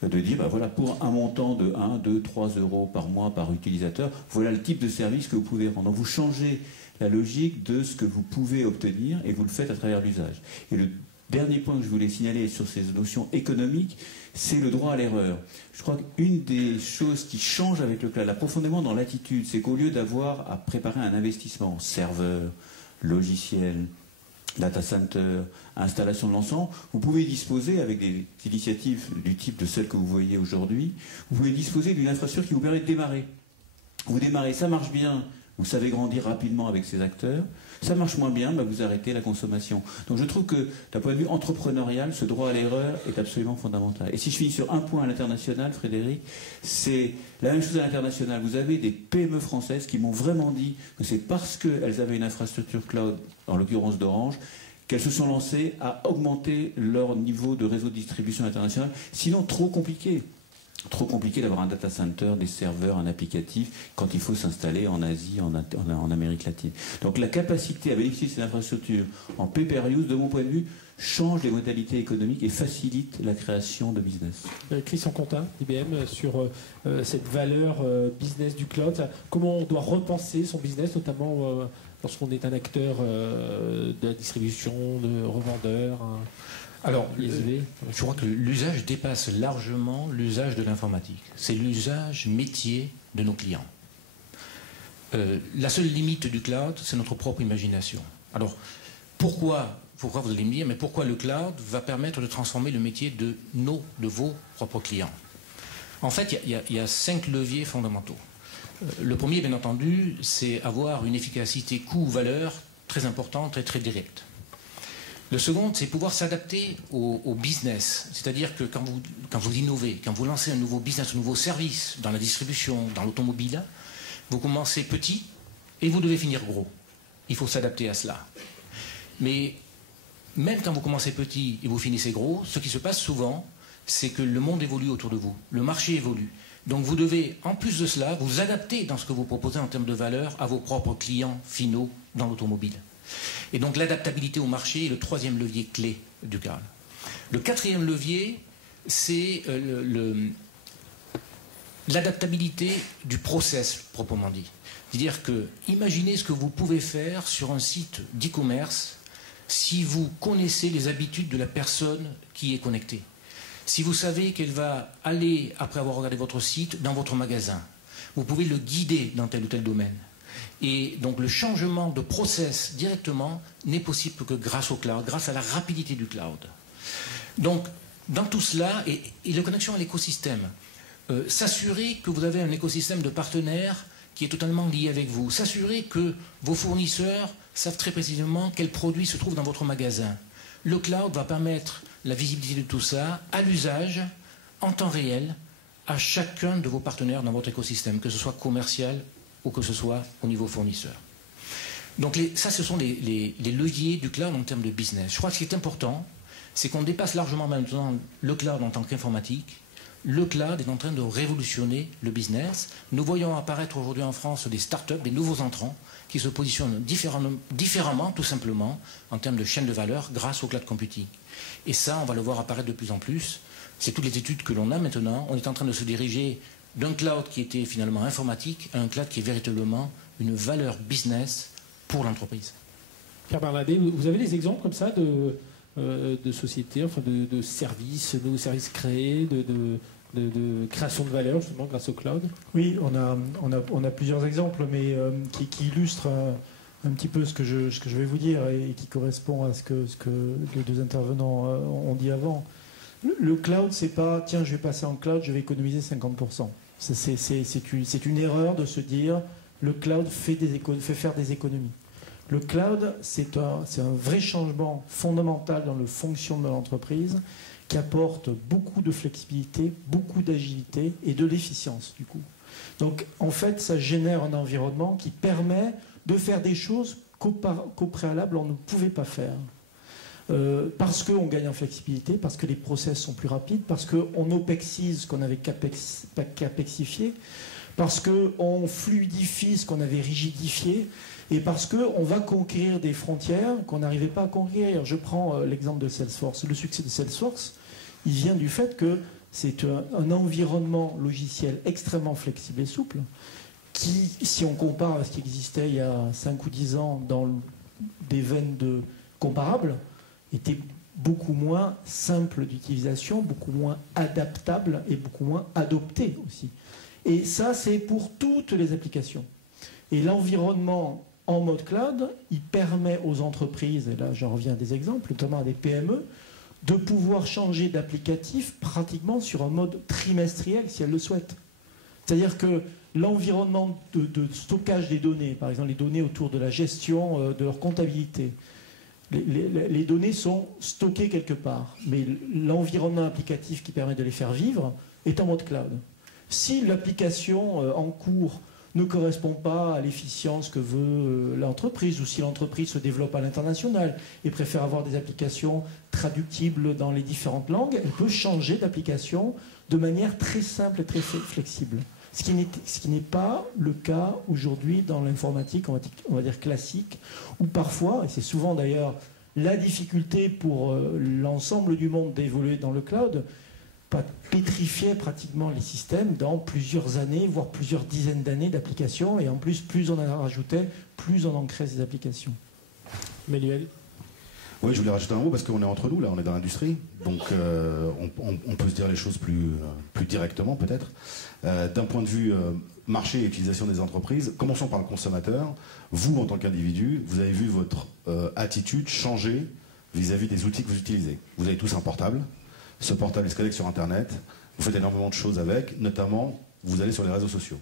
de dire, voilà, pour un montant de 1, 2, 3 euros par mois par utilisateur, voilà le type de service que vous pouvez rendre. Donc, vous changez la logique de ce que vous pouvez obtenir et vous le faites à travers l'usage. Et le dernier point que je voulais signaler sur ces notions économiques, c'est le droit à l'erreur. Je crois qu'une des choses qui change avec le cloud, là, profondément dans l'attitude, c'est qu'au lieu d'avoir à préparer un investissement, serveur, logiciel, data center, installation de l'ensemble, vous pouvez disposer, avec des initiatives du type de celles que vous voyez aujourd'hui, vous pouvez disposer d'une infrastructure qui vous permet de démarrer. Vous démarrez, ça marche bien, vous savez grandir rapidement avec ces acteurs. Ça marche moins bien, vous arrêtez la consommation. Donc je trouve que d'un point de vue entrepreneurial, ce droit à l'erreur est absolument fondamental. Et si je finis sur un point à l'international, Frédéric, c'est la même chose à l'international. Vous avez des PME françaises qui m'ont vraiment dit que c'est parce qu'elles avaient une infrastructure cloud, en l'occurrence d'Orange, qu'elles se sont lancées à augmenter leur niveau de réseau de distribution international. Sinon, trop compliqué. Trop compliqué d'avoir un data center, des serveurs, un applicatif, quand il faut s'installer en Asie, en Amérique latine. Donc la capacité à bénéficier de ces infrastructures en pay-per-use, de mon point de vue, change les modalités économiques et facilite la création de business. Christian Contin, IBM, sur cette valeur business du cloud, comment on doit repenser son business, notamment lorsqu'on est un acteur de la distribution, de revendeur Alors, je crois que l'usage dépasse largement l'usage de l'informatique. C'est l'usage métier de nos clients. La seule limite du cloud, c'est notre propre imagination. Alors, pourquoi pourquoi vous allez me dire, mais pourquoi le cloud va permettre de transformer le métier de vos propres clients? En fait, il y a 5 leviers fondamentaux. Le premier, bien entendu, c'est avoir une efficacité coût-valeur très importante et très directe. Le second, c'est pouvoir s'adapter au business. C'est-à-dire que quand vous innovez, quand vous lancez un nouveau business, un nouveau service dans la distribution, dans l'automobile, vous commencez petit et vous devez finir gros. Il faut s'adapter à cela. Mais même quand vous commencez petit et vous finissez gros, ce qui se passe souvent, c'est que le monde évolue autour de vous, le marché évolue. Donc vous devez, en plus de cela, vous adapter dans ce que vous proposez en termes de valeur à vos propres clients finaux dans l'automobile. Et donc l'adaptabilité au marché est le 3e levier clé du cloud. Le 4e levier, c'est l'adaptabilité du process proprement dit. C'est-à-dire que, imaginez ce que vous pouvez faire sur un site d'e-commerce si vous connaissez les habitudes de la personne qui est connectée. Si vous savez qu'elle va aller, après avoir regardé votre site, dans votre magasin, vous pouvez le guider dans tel ou tel domaine. Et donc le changement de process directement n'est possible que grâce au cloud, grâce à la rapidité du cloud. Donc, dans tout cela, et la connexion à l'écosystème, s'assurer que vous avez un écosystème de partenaires qui est totalement lié avec vous, s'assurer que vos fournisseurs savent très précisément quels produits se trouvent dans votre magasin. Le cloud va permettre la visibilité de tout ça à l'usage, en temps réel, à chacun de vos partenaires dans votre écosystème, que ce soit commercial ou que ce soit au niveau fournisseur. Donc ça, ce sont les leviers du cloud en termes de business. Je crois que ce qui est important, c'est qu'on dépasse largement maintenant le cloud en tant qu'informatique. Le cloud est en train de révolutionner le business. Nous voyons apparaître aujourd'hui en France des startups, des nouveaux entrants, qui se positionnent différemment, tout simplement, en termes de chaîne de valeur grâce au cloud computing. Et ça, on va le voir apparaître de plus en plus. C'est toutes les études que l'on a maintenant. On est en train de se diriger d'un cloud qui était finalement informatique à un cloud qui est véritablement une valeur business pour l'entreprise. Pierre Barnabé, vous avez des exemples comme ça de sociétés, enfin de services, de nouveaux services créés, de création de valeur justement grâce au cloud? Oui, on a plusieurs exemples, mais qui illustrent un petit peu ce que je vais vous dire et qui correspond à ce que les deux intervenants ont dit avant. Le cloud, c'est pas tiens, je vais passer en cloud, je vais économiser 50%. C'est une erreur de se dire le cloud fait faire des économies. Le cloud, c'est un vrai changement fondamental dans le fonctionnement de l'entreprise qui apporte beaucoup de flexibilité, beaucoup d'agilité et de l'efficience du coup. Donc en fait, ça génère un environnement qui permet de faire des choses qu'au préalable on ne pouvait pas faire. Parce qu'on gagne en flexibilité, parce que les process sont plus rapides, parce qu'on opexise ce qu'on avait capexifié, parce qu'on fluidifie ce qu'on avait rigidifié, et parce qu'on va conquérir des frontières qu'on n'arrivait pas à conquérir. Je prends l'exemple de Salesforce. Le succès de Salesforce, il vient du fait que c'est un environnement logiciel extrêmement flexible et souple, qui, si on compare à ce qui existait il y a 5 ou 10 ans dans des veines comparables, était beaucoup moins simple d'utilisation, beaucoup moins adaptable et beaucoup moins adopté aussi. Et ça, c'est pour toutes les applications. Et l'environnement en mode cloud, il permet aux entreprises, et là j'en reviens à des exemples, notamment à des PME, de pouvoir changer d'applicatif pratiquement sur un mode trimestriel si elles le souhaitent. C'est-à-dire que l'environnement de stockage des données, par exemple les données autour de la gestion de leur comptabilité, les données sont stockées quelque part, mais l'environnement applicatif qui permet de les faire vivre est en mode cloud. Si l'application en cours ne correspond pas à l'efficience que veut l'entreprise, ou si l'entreprise se développe à l'international et préfère avoir des applications traductibles dans les différentes langues, elle peut changer d'application de manière très simple et très flexible. Ce qui n'est pas le cas aujourd'hui dans l'informatique, on va dire classique, où parfois, et c'est souvent d'ailleurs la difficulté pour l'ensemble du monde d'évoluer dans le cloud, pétrifiait pratiquement les systèmes dans plusieurs années, voire plusieurs dizaines d'années d'applications, et en plus on en rajoutait, plus on en crée ces applications. Manuel? Oui, je voulais rajouter un mot parce qu'on est entre nous, là, on est dans l'industrie, donc on peut se dire les choses plus directement peut-être. D'un point de vue marché et utilisation des entreprises, commençons par le consommateur. Vous, en tant qu'individu, vous avez vu votre attitude changer vis-à-vis des outils que vous utilisez. Vous avez tous un portable. Ce portable, il se connecte sur Internet. Vous faites énormément de choses avec, notamment, vous allez sur les réseaux sociaux.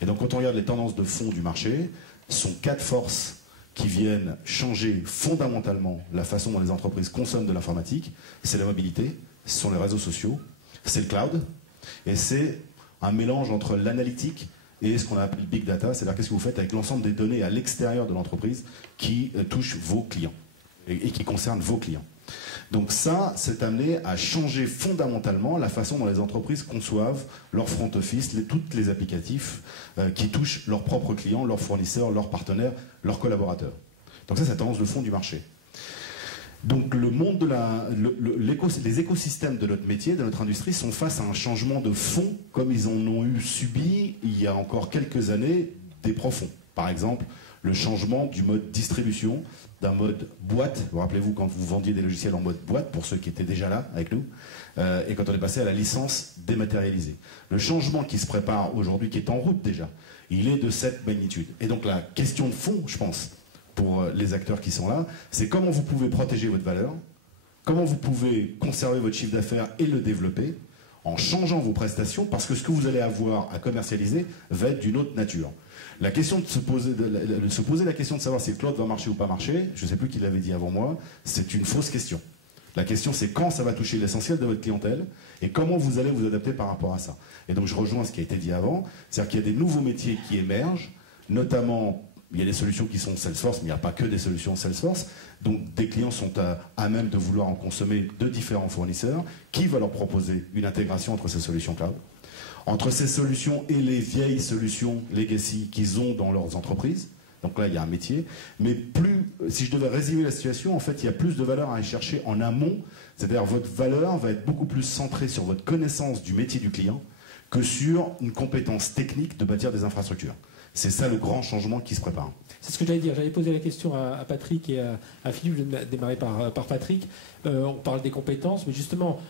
Et donc, quand on regarde les tendances de fond du marché, ce sont 4 forces qui viennent changer fondamentalement la façon dont les entreprises consomment de l'informatique. C'est la mobilité, ce sont les réseaux sociaux, c'est le cloud, et c'est un mélange entre l'analytique et ce qu'on appelle le big data, c'est-à-dire qu'est-ce que vous faites avec l'ensemble des données à l'extérieur de l'entreprise qui touchent vos clients et qui concernent vos clients. Donc ça, c'est amené à changer fondamentalement la façon dont les entreprises conçoivent leur front office, tous les applicatifs qui touchent leurs propres clients, leurs fournisseurs, leurs partenaires, leurs collaborateurs. Donc ça, c'est la tendance de fond du marché. Donc le monde de les écosystèmes de notre métier, de notre industrie, sont face à un changement de fond, comme ils en ont eu subi il y a encore quelques années des profonds. Par exemple, le changement du mode distribution, d'un mode boîte. Vous rappelez-vous quand vous vendiez des logiciels en mode boîte, pour ceux qui étaient déjà là avec nous, et quand on est passé à la licence dématérialisée. Le changement qui se prépare aujourd'hui, qui est en route déjà, il est de cette magnitude. Et donc la question de fond, je pense, pour les acteurs qui sont là, c'est comment vous pouvez protéger votre valeur, comment vous pouvez conserver votre chiffre d'affaires et le développer, en changeant vos prestations, parce que ce que vous allez avoir à commercialiser va être d'une autre nature. La question de se poser la question de savoir si le cloud va marcher ou pas marcher, je ne sais plus qui l'avait dit avant moi, c'est une fausse question. La question, c'est quand ça va toucher l'essentiel de votre clientèle et comment vous allez vous adapter par rapport à ça. Et donc je rejoins ce qui a été dit avant, c'est-à-dire qu'il y a des nouveaux métiers qui émergent, notamment il y a des solutions qui sont Salesforce, mais il n'y a pas que des solutions Salesforce. Donc des clients sont à même de vouloir en consommer de différents fournisseurs qui va leur proposer une intégration entre ces solutions cloud, entre ces solutions et les vieilles solutions legacy qu'ils ont dans leurs entreprises. Donc là, il y a un métier. Mais si je devais résumer la situation, en fait, il y a plus de valeur à aller chercher en amont. C'est-à-dire votre valeur va être beaucoup plus centrée sur votre connaissance du métier du client que sur une compétence technique de bâtir des infrastructures. C'est ça le grand changement qui se prépare. C'est ce que j'allais dire. J'avais posé la question à Patrick et à Philippe. Je vais démarrer par Patrick. On parle des compétences, mais justement,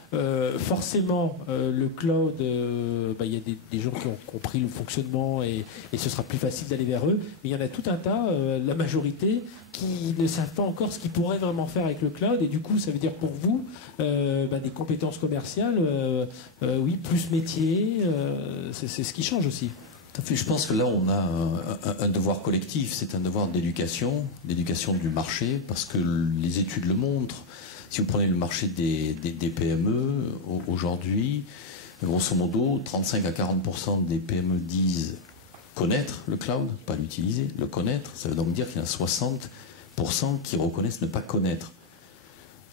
forcément, le cloud, il y a des gens qui ont compris le fonctionnement et ce sera plus facile d'aller vers eux. Mais il y en a tout un tas, la majorité, qui ne savent pas encore ce qu'ils pourraient vraiment faire avec le cloud. Et du coup, ça veut dire pour vous, des compétences commerciales, oui, plus métier, c'est ce qui change aussi. Je pense que là, on a un devoir collectif, c'est un devoir d'éducation du marché, parce que les études le montrent. Si vous prenez le marché des PME, aujourd'hui, grosso modo, 35 à 40% des PME disent connaître le cloud, pas l'utiliser, le connaître. Ça veut donc dire qu'il y en a 60% qui reconnaissent ne pas connaître.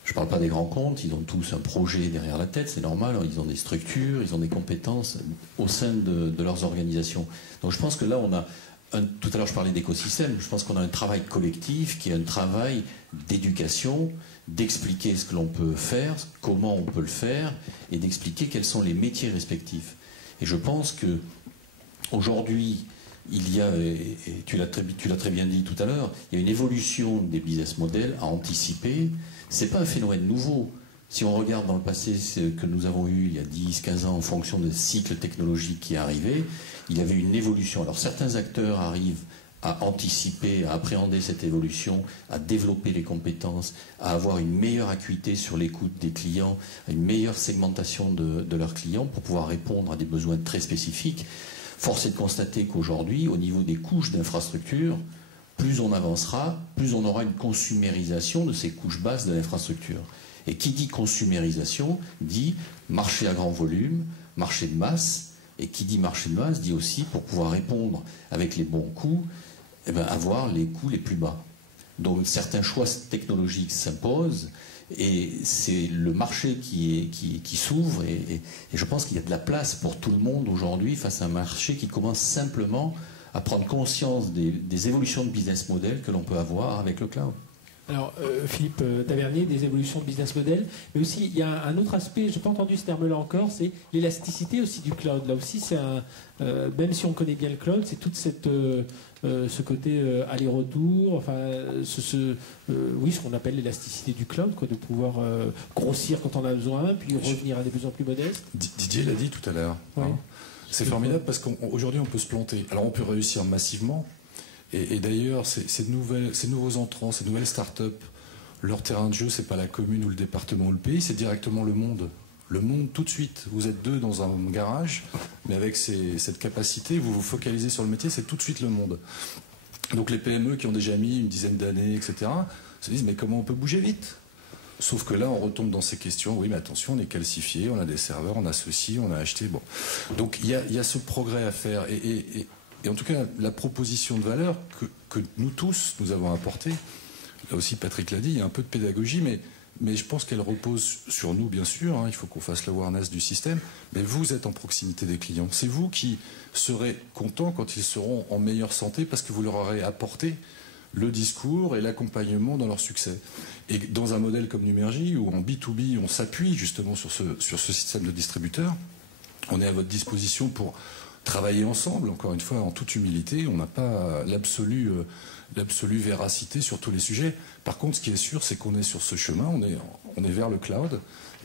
Je ne parle pas des grands comptes, ils ont tous un projet derrière la tête, c'est normal, ils ont des structures, ils ont des compétences au sein de leurs organisations. Donc je pense que là, on a, tout à l'heure je parlais d'écosystème, je pense qu'on a un travail collectif qui est un travail d'éducation, d'expliquer ce que l'on peut faire, comment on peut le faire, et d'expliquer quels sont les métiers respectifs. Et je pense que aujourd'hui, il y a, et tu l'as très bien dit tout à l'heure, il y a une évolution des business models à anticiper. Ce n'est pas un phénomène nouveau. Si on regarde dans le passé ce que nous avons eu il y a 10-15 ans en fonction des cycles technologiques qui arrivaient, il y avait une évolution. Alors certains acteurs arrivent à anticiper, à appréhender cette évolution, à développer les compétences, à avoir une meilleure acuité sur l'écoute des clients, une meilleure segmentation de leurs clients pour pouvoir répondre à des besoins très spécifiques. Force est de constater qu'aujourd'hui, au niveau des couches d'infrastructure, plus on avancera, plus on aura une consumérisation de ces couches basses de l'infrastructure. Et qui dit consumérisation dit marché à grand volume, marché de masse, et qui dit marché de masse dit aussi, pour pouvoir répondre avec les bons coûts, avoir les coûts les plus bas. Donc certains choix technologiques s'imposent, et c'est le marché qui s'ouvre, et je pense qu'il y a de la place pour tout le monde aujourd'hui face à un marché qui commence simplement à prendre conscience des évolutions de business model que l'on peut avoir avec le cloud. Alors, Philippe Tavernier, des évolutions de business model, mais aussi il y a un autre aspect, je n'ai pas entendu ce terme-là encore, c'est l'élasticité aussi du cloud. Là aussi, c'est même si on connaît bien le cloud, c'est toute ce côté aller-retour, enfin, oui, ce qu'on appelle l'élasticité du cloud, quoi, de pouvoir grossir quand on a besoin, puis revenir à des besoins plus modestes. Didier l'a dit tout à l'heure. Oui. Hein. C'est formidable parce qu'aujourd'hui on peut se planter. Alors on peut réussir massivement. Et d'ailleurs, ces nouveaux entrants, ces nouvelles start-up Leur terrain de jeu, c'est pas la commune ou le département ou le pays, c'est directement le monde. Le monde tout de suite. Vous êtes deux dans un garage, mais avec cette capacité, vous vous focalisez sur le métier, c'est tout de suite le monde. Donc les PME qui ont déjà mis une dizaine d'années, etc., se disent mais comment on peut bouger vite? Sauf que là, on retombe dans ces questions. Oui, mais attention, on est calcifié, on a des serveurs, on a ceci, on a acheté. Bon. Donc il y a ce progrès à faire. Et en tout cas, la proposition de valeur que nous tous, nous avons apportée, là aussi Patrick l'a dit, il y a un peu de pédagogie, mais je pense qu'elle repose sur nous, bien sûr. Hein, il faut qu'on fasse l'awareness du système. Mais vous êtes en proximité des clients. C'est vous qui serez contents quand ils seront en meilleure santé parce que vous leur aurez apporté le discours et l'accompagnement dans leur succès. Et dans un modèle comme Numergy, où en B2B, on s'appuie justement sur ce système de distributeurs, on est à votre disposition pour travailler ensemble, encore une fois, en toute humilité. On n'a pas l'absolue véracité sur tous les sujets. Par contre, ce qui est sûr, c'est qu'on est sur ce chemin, on est vers le cloud,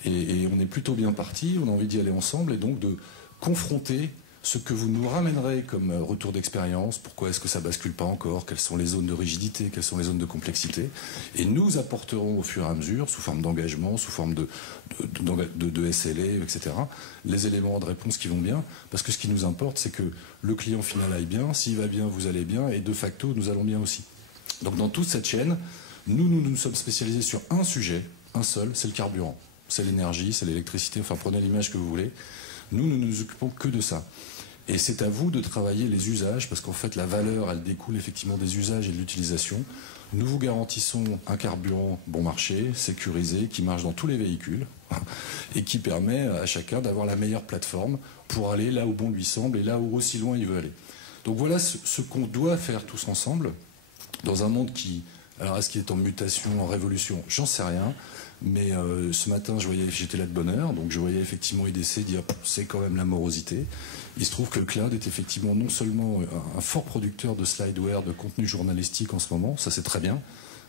et on est plutôt bien parti, on a envie d'y aller ensemble, et donc de confronter ce que vous nous ramènerez comme retour d'expérience, pourquoi est-ce que ça bascule pas encore, quelles sont les zones de rigidité, quelles sont les zones de complexité, et nous apporterons au fur et à mesure, sous forme d'engagement, sous forme de SLA, etc., les éléments de réponse qui vont bien, parce que ce qui nous importe, c'est que le client final aille bien, s'il va bien, vous allez bien, et de facto, nous allons bien aussi. Donc dans toute cette chaîne, nous sommes spécialisés sur un sujet, un seul, c'est le carburant, c'est l'énergie, c'est l'électricité, enfin prenez l'image que vous voulez. Nous ne nous occupons que de ça. Et c'est à vous de travailler les usages, parce qu'en fait, la valeur, elle découle effectivement des usages et de l'utilisation. Nous vous garantissons un carburant bon marché, sécurisé, qui marche dans tous les véhicules, et qui permet à chacun d'avoir la meilleure plateforme pour aller là où bon lui semble et là où aussi loin il veut aller. Donc voilà ce qu'on doit faire tous ensemble, dans un monde qui... Alors, est-ce qu'il est en mutation, en révolution? J'en sais rien. Mais ce matin, j'étais là de bonne heure, donc je voyais effectivement IDC dire c'est quand même la morosité. Il se trouve que le cloud est effectivement non seulement un fort producteur de slideware, de contenu journalistique en ce moment, ça c'est très bien,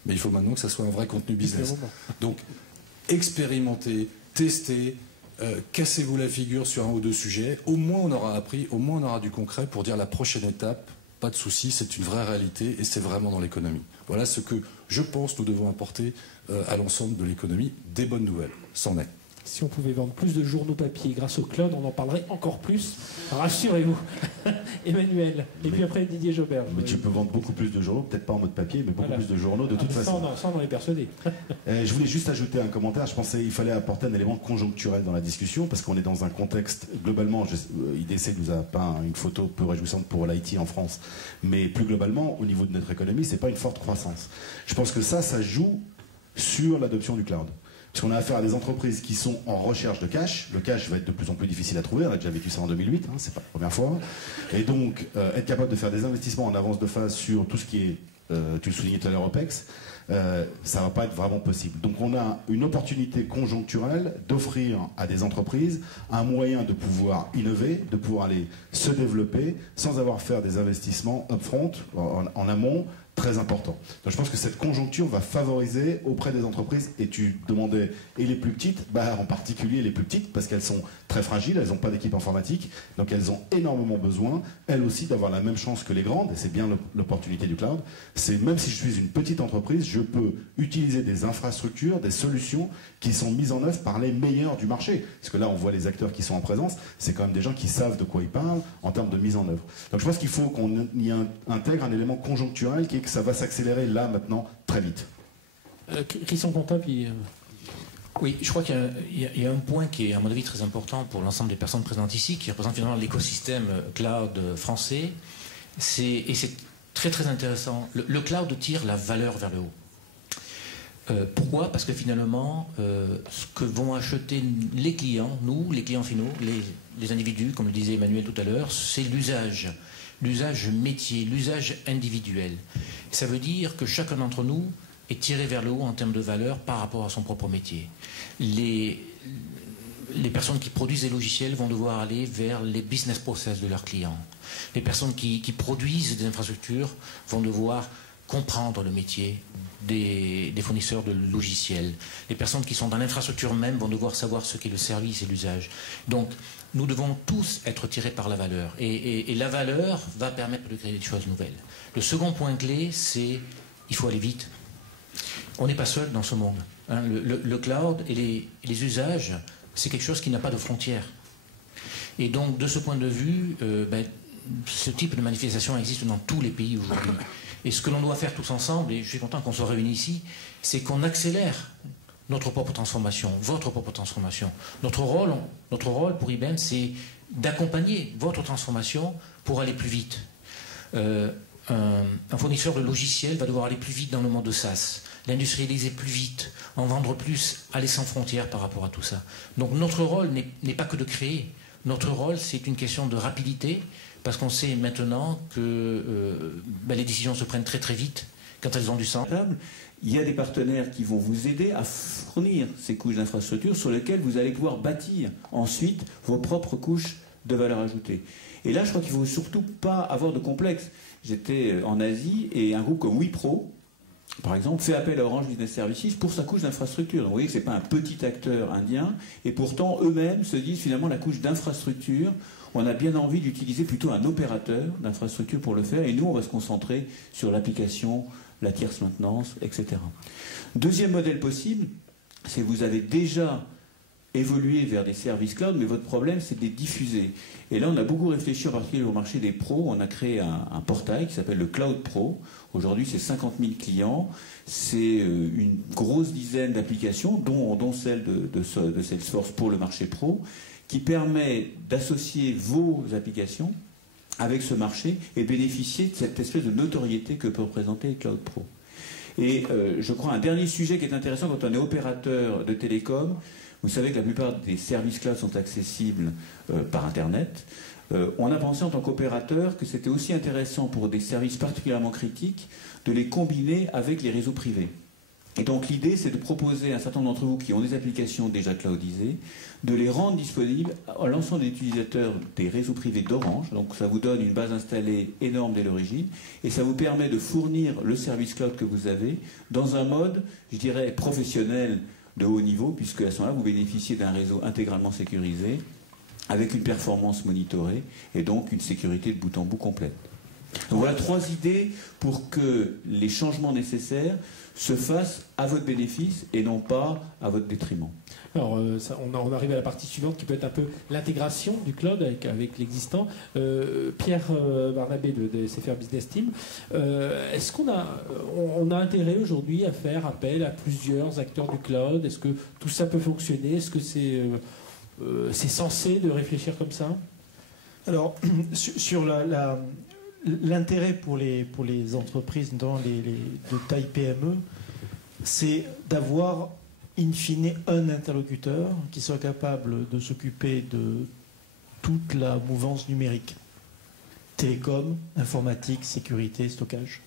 mais il faut maintenant que ça soit un vrai contenu business. Donc, expérimentez, testez, cassez-vous la figure sur un ou deux sujets, au moins on aura appris, au moins on aura du concret pour dire la prochaine étape. Pas de souci, c'est une vraie réalité et c'est vraiment dans l'économie. Voilà ce que je pense nous devons apporter à l'ensemble de l'économie. Des bonnes nouvelles, c'en est. Si on pouvait vendre plus de journaux papier grâce au cloud, on en parlerait encore plus. Rassurez-vous. Emmanuel. Et puis après Didier Jobert. Mais tu peux vendre beaucoup plus de journaux, peut-être pas en mode papier, mais beaucoup plus de journaux de toute façon. Ça, on en est persuadé. Je voulais juste ajouter un commentaire. Je pensais qu'il fallait apporter un élément conjoncturel dans la discussion, parce qu'on est dans un contexte, globalement, IDC nous a peint une photo peu réjouissante pour l'IT en France, mais plus globalement, au niveau de notre économie, c'est pas une forte croissance. Je pense que ça joue sur l'adoption du cloud. Parce qu'on a affaire à des entreprises qui sont en recherche de cash. Le cash va être de plus en plus difficile à trouver. On a déjà vécu ça en 2008, hein, c'est pas la première fois. Et donc, être capable de faire des investissements en avance de phase sur tout ce qui est, tu le soulignais tout à l'heure, OPEX, ça va pas être vraiment possible. Donc on a une opportunité conjoncturelle d'offrir à des entreprises un moyen de pouvoir innover, de pouvoir aller se développer sans avoir à faire des investissements upfront, en amont, très important. Donc je pense que cette conjoncture va favoriser auprès des entreprises, et tu demandais, et les plus petites, en particulier les plus petites, parce qu'elles sont très fragiles, elles n'ont pas d'équipe informatique, donc elles ont énormément besoin, elles aussi, d'avoir la même chance que les grandes, et c'est bien l'opportunité du cloud, c'est même si je suis une petite entreprise, je peux utiliser des infrastructures, des solutions qui sont mises en œuvre par les meilleurs du marché. Parce que là, on voit les acteurs qui sont en présence, c'est quand même des gens qui savent de quoi ils parlent en termes de mise en œuvre. Donc je pense qu'il faut qu'on y intègre un élément conjoncturel qui est que ça va s'accélérer là, maintenant, très vite. Christian Contat, puis... Oui, je crois qu'il y a un point qui est, à mon avis, très important pour l'ensemble des personnes présentes ici, qui représente finalement l'écosystème cloud français. Et c'est très très intéressant. Le cloud tire la valeur vers le haut. Pourquoi? Parce que finalement, ce que vont acheter les clients, nous, les clients finaux, les individus, comme le disait Emmanuel tout à l'heure, c'est l'usage métier, l'usage individuel. Ça veut dire que chacun d'entre nous est tiré vers le haut en termes de valeur par rapport à son propre métier. Les personnes qui produisent des logiciels vont devoir aller vers les business process de leurs clients. Les personnes qui produisent des infrastructures vont devoir comprendre le métier des fournisseurs de logiciels. Les personnes qui sont dans l'infrastructure même vont devoir savoir ce qu'est le service et l'usage. Donc, nous devons tous être tirés par la valeur. Et la valeur va permettre de créer des choses nouvelles. Le second point clé, c'est il faut aller vite. on n'est pas seul dans ce monde. Hein. Le cloud et les usages, c'est quelque chose qui n'a pas de frontières. Et donc, de ce point de vue, ce type de manifestation existe dans tous les pays aujourd'hui. Et ce que l'on doit faire tous ensemble, et je suis content qu'on soit réunis ici, c'est qu'on accélère notre propre transformation, votre propre transformation. Notre rôle pour IBM, c'est d'accompagner votre transformation pour aller plus vite. Un fournisseur de logiciels va devoir aller plus vite dans le monde de SaaS, l'industrialiser plus vite, en vendre plus, aller sans frontières par rapport à tout ça. Donc notre rôle n'est pas que de créer. Notre rôle, c'est une question de rapidité, parce qu'on sait maintenant que les décisions se prennent très très vite quand elles ont du sens. Il y a des partenaires qui vont vous aider à fournir ces couches d'infrastructure sur lesquelles vous allez pouvoir bâtir ensuite vos propres couches de valeur ajoutée. Et là, je crois qu'il ne faut surtout pas avoir de complexe. J'étais en Asie et un groupe comme Wipro, par exemple, fait appel à Orange Business Services pour sa couche d'infrastructure. Donc vous voyez que ce n'est pas un petit acteur indien, et pourtant eux-mêmes se disent finalement la couche d'infrastructure, on a bien envie d'utiliser plutôt un opérateur d'infrastructure pour le faire, et nous on va se concentrer sur l'application, la tierce maintenance, etc. Deuxième modèle possible, c'est que vous avez déjà évolué vers des services cloud, mais votre problème c'est de les diffuser. Et là on a beaucoup réfléchi en particulier au marché des pros, on a créé un portail qui s'appelle le Cloud Pro. Aujourd'hui c'est 50 000 clients, c'est une grosse dizaine d'applications, dont celle de Salesforce pour le marché pro, qui permet d'associer vos applications avec ce marché et bénéficier de cette espèce de notoriété que peut représenter le Cloud Pro. Et je crois un dernier sujet qui est intéressant quand on est opérateur de télécom. Vous savez que la plupart des services cloud sont accessibles par Internet. On a pensé en tant qu'opérateur que c'était aussi intéressant pour des services particulièrement critiques de les combiner avec les réseaux privés. Et donc l'idée, c'est de proposer à un certain nombre d'entre vous qui ont des applications déjà cloudisées, de les rendre disponibles à l'ensemble des utilisateurs des réseaux privés d'Orange. Donc ça vous donne une base installée énorme dès l'origine, et ça vous permet de fournir le service cloud que vous avez dans un mode, je dirais, professionnel de haut niveau, puisque à ce moment-là, vous bénéficiez d'un réseau intégralement sécurisé, avec une performance monitorée, et donc une sécurité de bout en bout complète. Donc voilà 3 idées pour que les changements nécessaires se fassent à votre bénéfice et non pas à votre détriment. Alors, on arrive à la partie suivante qui peut être un peu l'intégration du cloud avec l'existant. Pierre Barnabé de SFR Business Team, est-ce qu'on a intérêt aujourd'hui à faire appel à plusieurs acteurs du cloud? Est-ce que tout ça peut fonctionner? Est-ce que c'est censé de réfléchir comme ça? Alors, sur l'intérêt pour les entreprises dans de taille PME, c'est d'avoir in fine un interlocuteur qui soit capable de s'occuper de toute la mouvance numérique, télécom, informatique, sécurité, stockage.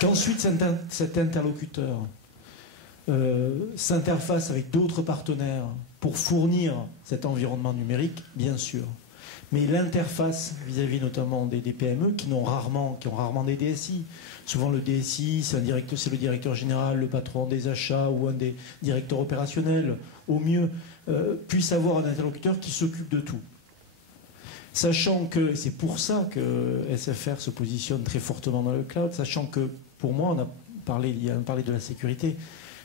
Qu'ensuite cet interlocuteur s'interface avec d'autres partenaires pour fournir cet environnement numérique, bien sûr. Mais l'interface vis-à-vis notamment des PME qui ont rarement des DSI. Souvent le DSI, c'est le directeur général, le patron des achats ou un des directeurs opérationnels, au mieux, puisse avoir un interlocuteur qui s'occupe de tout. Sachant que, et c'est pour ça que SFR se positionne très fortement dans le cloud, sachant que, pour moi, on a parlé de la sécurité.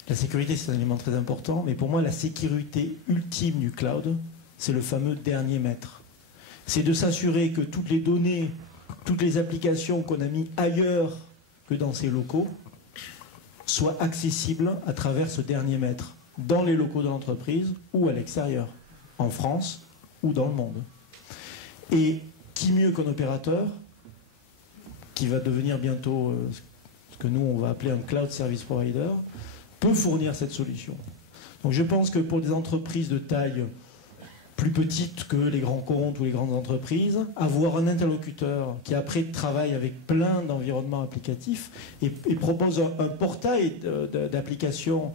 La sécurité, c'est un élément très important, mais pour moi, la sécurité ultime du cloud, c'est le fameux dernier mètre. C'est de s'assurer que toutes les données, toutes les applications qu'on a mis ailleurs que dans ces locaux soient accessibles à travers ce dernier mètre, dans les locaux de l'entreprise ou à l'extérieur, en France ou dans le monde. Et qui mieux qu'un opérateur, qui va devenir bientôt ce que nous on va appeler un cloud service provider, peut fournir cette solution. Donc je pense que pour des entreprises de taille plus petites que les grands comptes ou les grandes entreprises, avoir un interlocuteur qui après travaille avec plein d'environnements applicatifs et propose un portail d'applications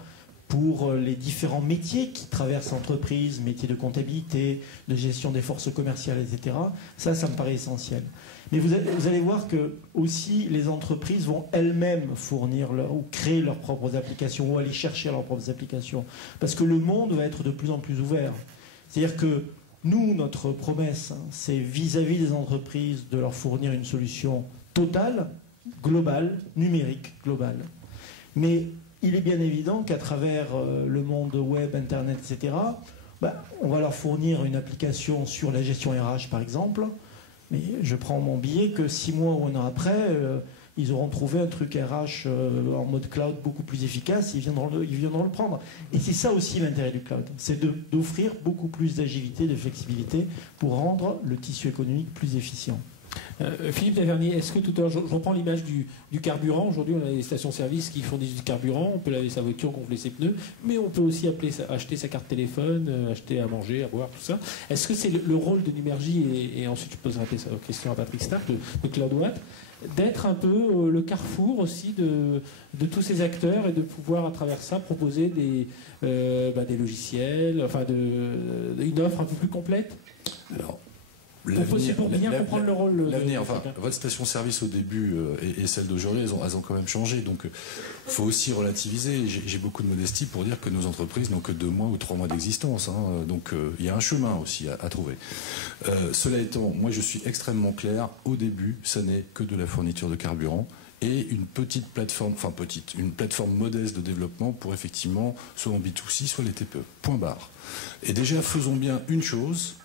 pour les différents métiers qui traversent l'entreprise, métiers de comptabilité, de gestion des forces commerciales, etc. Ça me paraît essentiel. Mais vous allez voir que aussi les entreprises vont elles-mêmes fournir ou créer leurs propres applications ou aller chercher leurs propres applications. Parce que le monde va être de plus en plus ouvert. C'est-à-dire que nous, notre promesse, c'est vis-à-vis des entreprises de leur fournir une solution totale, globale, numérique, globale. Mais il est bien évident qu'à travers le monde web, Internet, etc., on va leur fournir une application sur la gestion RH, par exemple, mais je prends mon billet que 6 mois ou 1 an après, ils auront trouvé un truc RH en mode cloud beaucoup plus efficace, ils viendront le prendre. Et c'est ça aussi l'intérêt du cloud, c'est d'offrir beaucoup plus d'agilité, de flexibilité pour rendre le tissu économique plus efficient. Philippe Tavernier, est-ce que tout à l'heure, je reprends l'image du carburant. Aujourd'hui, on a des stations-service qui fournissent du carburant. On peut laver sa voiture, gonfler ses pneus, mais on peut aussi acheter sa carte téléphone, acheter à manger, à boire, tout ça. Est-ce que c'est le rôle de Numergy, et ensuite je poserai la question à Patrick Stark, de CloudWatt, d'être un peu le carrefour aussi de tous ces acteurs et de pouvoir à travers ça proposer des logiciels, enfin une offre un peu plus complète? Alors, pour bien comprendre le rôle. L'avenir, enfin, votre station-service au début et celle d'aujourd'hui, elles ont quand même changé. Donc, il faut aussi relativiser. J'ai beaucoup de modestie pour dire que nos entreprises n'ont que 2 mois ou 3 mois d'existence. Hein. Donc, il y a un chemin aussi à trouver. Cela étant, moi, je suis extrêmement clair. Au début, ça n'est que de la fourniture de carburant et une petite plateforme, une plateforme modeste de développement pour effectivement, soit en B2C, soit les TPE. Point barre. Et déjà, faisons bien une chose.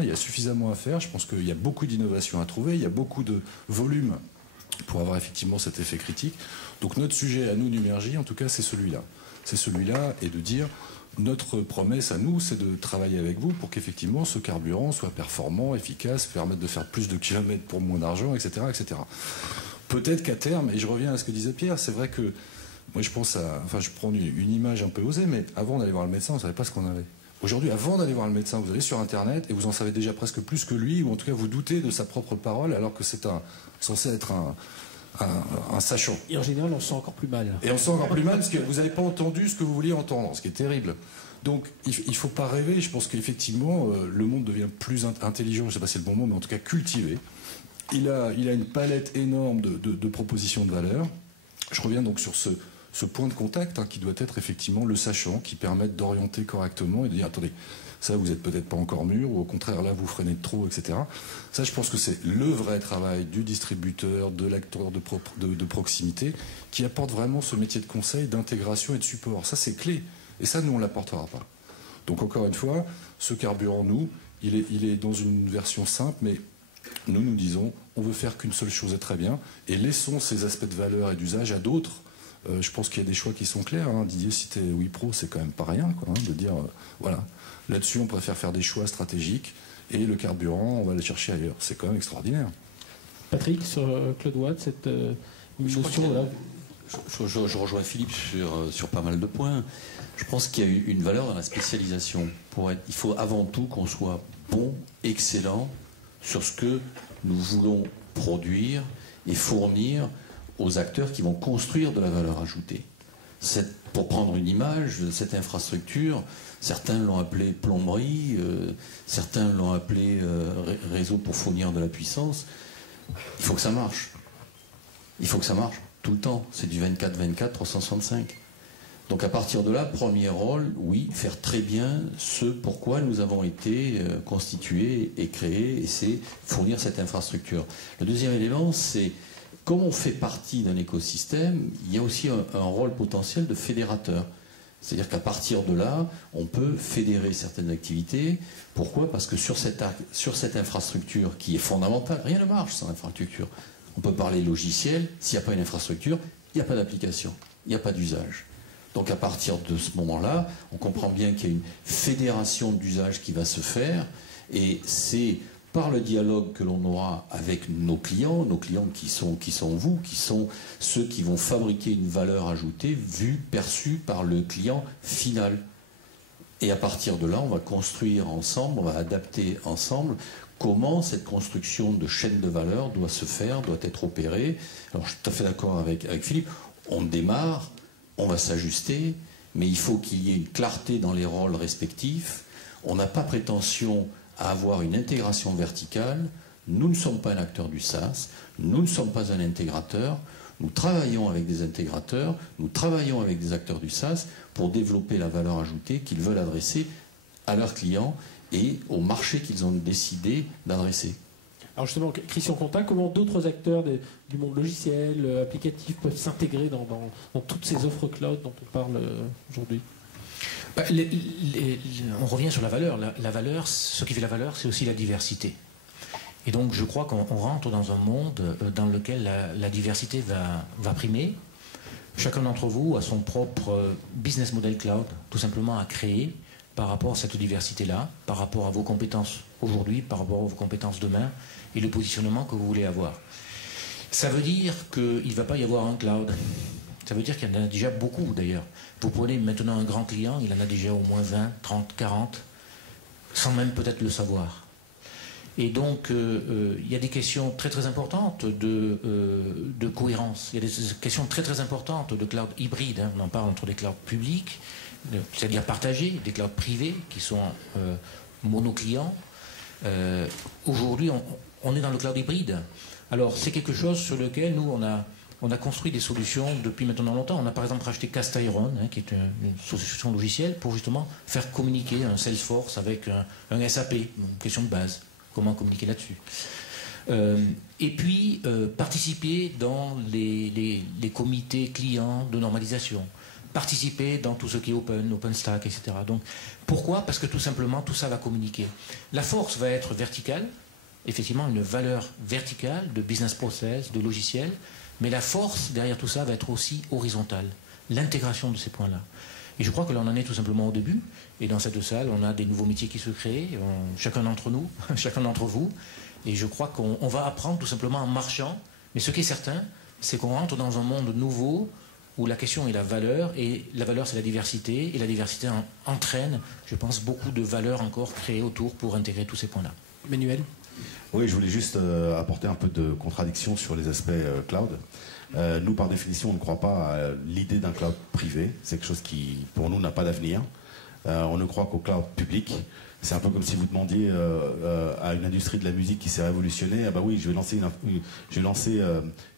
Il y a suffisamment à faire, je pense qu'il y a beaucoup d'innovations à trouver, il y a beaucoup de volume pour avoir effectivement cet effet critique. Donc notre sujet à nous, Numergy, en tout cas, c'est celui-là. C'est celui-là, et de dire, notre promesse à nous, c'est de travailler avec vous pour qu'effectivement ce carburant soit performant, efficace, permette de faire plus de kilomètres pour moins d'argent, etc., etc. Peut-être qu'à terme, et je reviens à ce que disait Pierre, c'est vrai que, moi je prends une image un peu osée, mais avant d'aller voir le médecin, on ne savait pas ce qu'on avait. Aujourd'hui, avant d'aller voir le médecin, vous allez sur Internet et vous en savez déjà presque plus que lui, ou en tout cas vous doutez de sa propre parole, alors que c'est censé être un sachant. Et en général, on se sent encore plus mal. Et on se sent encore plus mal parce que vous n'avez pas entendu ce que vous vouliez entendre, ce qui est terrible. Donc, il ne faut pas rêver. Je pense qu'effectivement, le monde devient plus intelligent, je ne sais pas si c'est le bon mot, mais en tout cas cultivé. Il a une palette énorme de propositions de valeur. Je reviens donc sur ce point de contact qui doit être effectivement le sachant, qui permette d'orienter correctement et de dire attendez, ça vous n'êtes peut-être pas encore mûr, ou au contraire là vous freinez de trop, etc. Ça, je pense que c'est le vrai travail du distributeur, de l'acteur de proximité, qui apporte vraiment ce métier de conseil, d'intégration et de support. Ça, c'est clé. Et ça, nous, on ne l'apportera pas. Donc encore une fois, ce carburant, nous, il est dans une version simple, mais nous disons, on veut faire qu'une seule chose est très bien, et laissons ces aspects de valeur et d'usage à d'autres. Je pense qu'il y a des choix qui sont clairs. Didier citait WePro, c'est quand même pas rien, de dire, voilà, là-dessus on préfère faire des choix stratégiques, et le carburant, on va le chercher ailleurs. C'est quand même extraordinaire. Patrick, sur CloudWatt, cette notion-là. Je rejoins Philippe sur pas mal de points. Je pense qu'il y a une valeur dans la spécialisation. Il faut avant tout qu'on soit bon, excellent sur ce que nous voulons produire et fournir aux acteurs qui vont construire de la valeur ajoutée. Pour prendre une image, cette infrastructure, certains l'ont appelée plomberie, certains l'ont appelée réseau pour fournir de la puissance. Il faut que ça marche. Il faut que ça marche tout le temps. C'est du 24-24, 365. Donc à partir de là, premier rôle, oui, faire très bien ce pourquoi nous avons été constitués et créés, et c'est fournir cette infrastructure. Le deuxième élément, c'est comme on fait partie d'un écosystème, il y a aussi un rôle potentiel de fédérateur. C'est-à-dire qu'à partir de là, on peut fédérer certaines activités. Pourquoi? Parce que sur cette infrastructure qui est fondamentale, rien ne marche sans infrastructure. On peut parler logiciel, s'il n'y a pas une infrastructure, il n'y a pas d'application, il n'y a pas d'usage. Donc à partir de ce moment-là, on comprend bien qu'il y a une fédération d'usage qui va se faire, et c'est par le dialogue que l'on aura avec nos clients qui sont vous, qui sont ceux qui vont fabriquer une valeur ajoutée vue, perçue par le client final. Et à partir de là, on va construire ensemble, on va adapter ensemble comment cette construction de chaîne de valeur doit se faire, doit être opérée. Alors je suis tout à fait d'accord avec Philippe, on démarre, on va s'ajuster, mais il faut qu'il y ait une clarté dans les rôles respectifs. On n'a pas prétention à avoir une intégration verticale. Nous ne sommes pas un acteur du SaaS, nous ne sommes pas un intégrateur, nous travaillons avec des intégrateurs, nous travaillons avec des acteurs du SaaS pour développer la valeur ajoutée qu'ils veulent adresser à leurs clients et au marché qu'ils ont décidé d'adresser. Alors justement, Christian Contat, comment d'autres acteurs du monde logiciel, applicatif, peuvent s'intégrer dans toutes ces offres cloud dont on parle aujourd'hui? On revient sur la valeur. La valeur, ce qui fait la valeur, c'est aussi la diversité. Et donc je crois qu'on rentre dans un monde dans lequel la diversité va primer. Chacun d'entre vous a son propre business model cloud, tout simplement à créer par rapport à cette diversité-là, par rapport à vos compétences aujourd'hui, par rapport à vos compétences demain, et le positionnement que vous voulez avoir. Ça veut dire qu'il ne va pas y avoir un cloud. Ça veut dire qu'il y en a déjà beaucoup d'ailleurs. Vous prenez maintenant un grand client, il en a déjà au moins 20, 30, 40, sans même peut-être le savoir. Et donc, il y a des questions très très importantes de cohérence. Il y a des questions très très importantes de cloud hybride. Hein. On en parle entre des clouds publics, c'est-à-dire partagés, des clouds privés qui sont monoclients. Aujourd'hui, on est dans le cloud hybride. Alors, c'est quelque chose sur lequel nous, on a construit des solutions depuis maintenant longtemps. On a par exemple racheté Castiron, hein, qui est une solution logicielle pour justement faire communiquer un Salesforce avec un SAP, une question de base. Comment communiquer là-dessus. Et puis, participer dans les comités clients de normalisation. Participer dans tout ce qui est OpenStack, etc. Donc, pourquoi? Parce que tout simplement, tout ça va communiquer. La force va être verticale, effectivement, une valeur verticale de business process, de logiciel, mais la force derrière tout ça va être aussi horizontale, l'intégration de ces points-là. Et je crois que là, on en est tout simplement au début. Et dans cette salle, on a des nouveaux métiers qui se créent, chacun d'entre nous, chacun d'entre vous. Et je crois qu'on va apprendre tout simplement en marchant. Mais ce qui est certain, c'est qu'on rentre dans un monde nouveau où la question est la valeur. Et la valeur, c'est la diversité. Et la diversité entraîne, je pense, beaucoup de valeurs encore créées autour pour intégrer tous ces points-là. Manuel? Oui, je voulais juste apporter un peu de contradiction sur les aspects cloud. Nous, par définition, on ne croit pas à l'idée d'un cloud privé. C'est quelque chose qui, pour nous, n'a pas d'avenir. On ne croit qu'au cloud public. C'est un peu comme si vous demandiez à une industrie de la musique qui s'est révolutionnée, ah bah oui, je vais lancer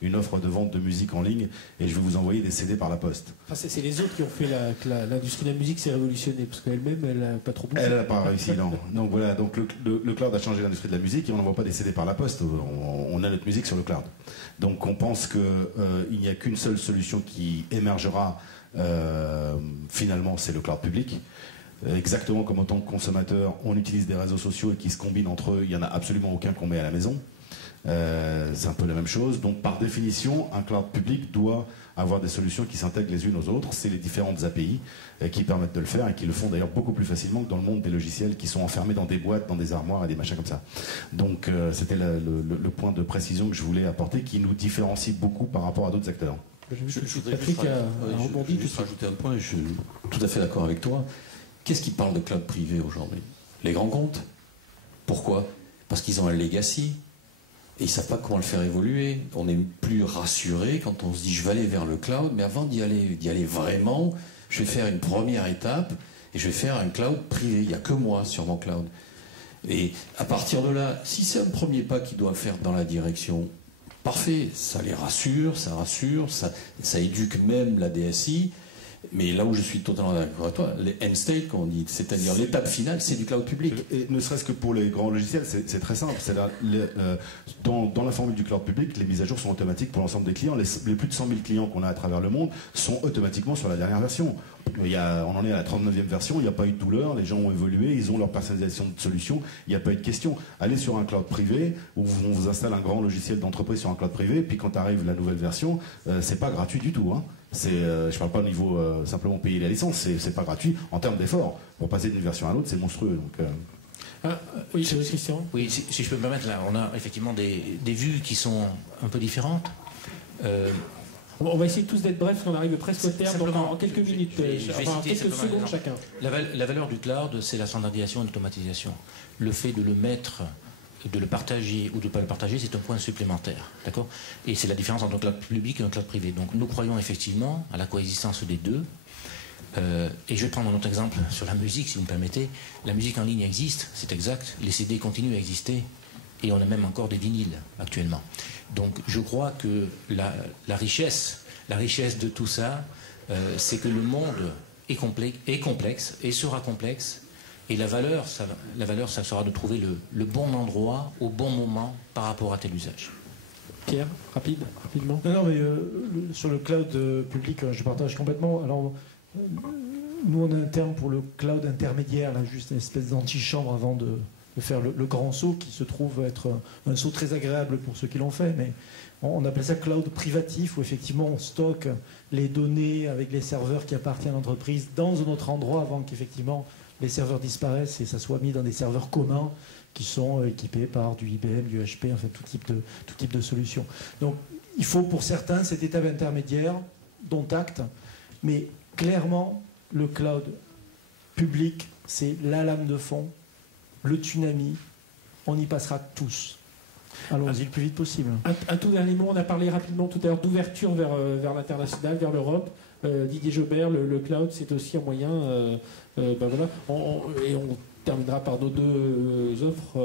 une offre de vente de musique en ligne et je vais vous envoyer des CD par la poste. Enfin, c'est les autres qui ont fait que l'industrie de la musique s'est révolutionnée, parce qu'elle-même, elle n'a pas trop bougé. Elle n'a pas réussi, non. Donc voilà, donc le cloud a changé l'industrie de la musique et on n'envoie pas des CD par la poste. On a notre musique sur le cloud. Donc on pense qu'il n'y a qu'une seule solution qui émergera finalement, c'est le cloud public. Exactement comme en tant que consommateur, on utilise des réseaux sociaux et qui se combinent entre eux, il n'y en a absolument aucun qu'on met à la maison. C'est un peu la même chose. Donc par définition, un cloud public doit avoir des solutions qui s'intègrent les unes aux autres. C'est les différentes API qui permettent de le faire et qui le font d'ailleurs beaucoup plus facilement que dans le monde des logiciels qui sont enfermés dans des boîtes, dans des armoires et des machins comme ça. Donc c'était le point de précision que je voulais apporter qui nous différencie beaucoup par rapport à d'autres acteurs. Je voudrais juste rajouter un point, je suis tout à fait d'accord avec toi. Qu'est-ce qui parle de cloud privé aujourd'hui? Les grands comptes. Pourquoi? Parce qu'ils ont un legacy et ils ne savent pas comment le faire évoluer. On n'est plus rassuré quand on se dit je vais aller vers le cloud, mais avant d'y aller vraiment, je vais faire une première étape et je vais faire un cloud privé. Il n'y a que moi sur mon cloud. Et à partir de là, si c'est un premier pas qu'ils doivent faire dans la direction, parfait, ça les rassure, ça éduque même la DSI. Mais là où je suis totalement d'accord avec toi, les end state, comme on dit, c'est-à-dire l'étape finale, c'est du cloud public. Et ne serait-ce que pour les grands logiciels, c'est très simple. Dans la formule du cloud public, les mises à jour sont automatiques pour l'ensemble des clients. Les plus de 100 000 clients qu'on a à travers le monde sont automatiquement sur la dernière version. On en est à la 39e version, il n'y a pas eu de douleur, les gens ont évolué, ils ont leur personnalisation de solutions, il n'y a pas eu de question. Allez sur un cloud privé, où on vous installe un grand logiciel d'entreprise sur un cloud privé, puis quand arrive la nouvelle version, c'est pas gratuit du tout. Hein. Je parle pas au niveau simplement payer la licence, c'est pas gratuit en termes d'effort. Pour passer d'une version à l'autre, c'est monstrueux. Donc, oui, c'est Christian. Oui, si je peux me permettre, là, on a effectivement des vues qui sont un peu différentes. On va essayer tous d'être brefs, on arrive presque au terme, donc en quelques minutes, quelques secondes chacun. La valeur du cloud, c'est la standardisation et l'automatisation. Le fait de le mettre, de le partager ou de ne pas le partager, c'est un point supplémentaire. D'accord ? Et c'est la différence entre un cloud public et un cloud privé. Donc nous croyons effectivement à la coexistence des deux. Et je vais prendre un autre exemple sur la musique, si vous me permettez. La musique en ligne existe, c'est exact. Les CD continuent à exister. Et on a même encore des vinyles actuellement. Donc je crois que la richesse de tout ça, c'est que le monde est complexe et sera complexe. Et la valeur, ça sera de trouver le bon endroit au bon moment par rapport à tel usage. Pierre, rapidement. Non, mais sur le cloud public, je partage complètement. Alors, nous, on a un terme pour le cloud intermédiaire, là, juste une espèce d'antichambre avant de faire le grand saut, qui se trouve être un saut très agréable pour ceux qui l'ont fait, mais on appelle ça cloud privatif, où effectivement on stocke les données avec les serveurs qui appartiennent à l'entreprise dans un autre endroit avant qu'effectivement les serveurs disparaissent et ça soit mis dans des serveurs communs qui sont équipés par du IBM, du HP, enfin tout type de solution. Donc il faut pour certains cette étape intermédiaire dont acte, mais clairement le cloud public, c'est la lame de fond, le tsunami, on y passera tous. Allons-y le plus vite possible. Un tout dernier mot, on a parlé rapidement tout à l'heure d'ouverture vers l'international, vers l'Europe. Didier Jobert, le cloud, c'est aussi un moyen. Voilà. Et on terminera par nos deux offres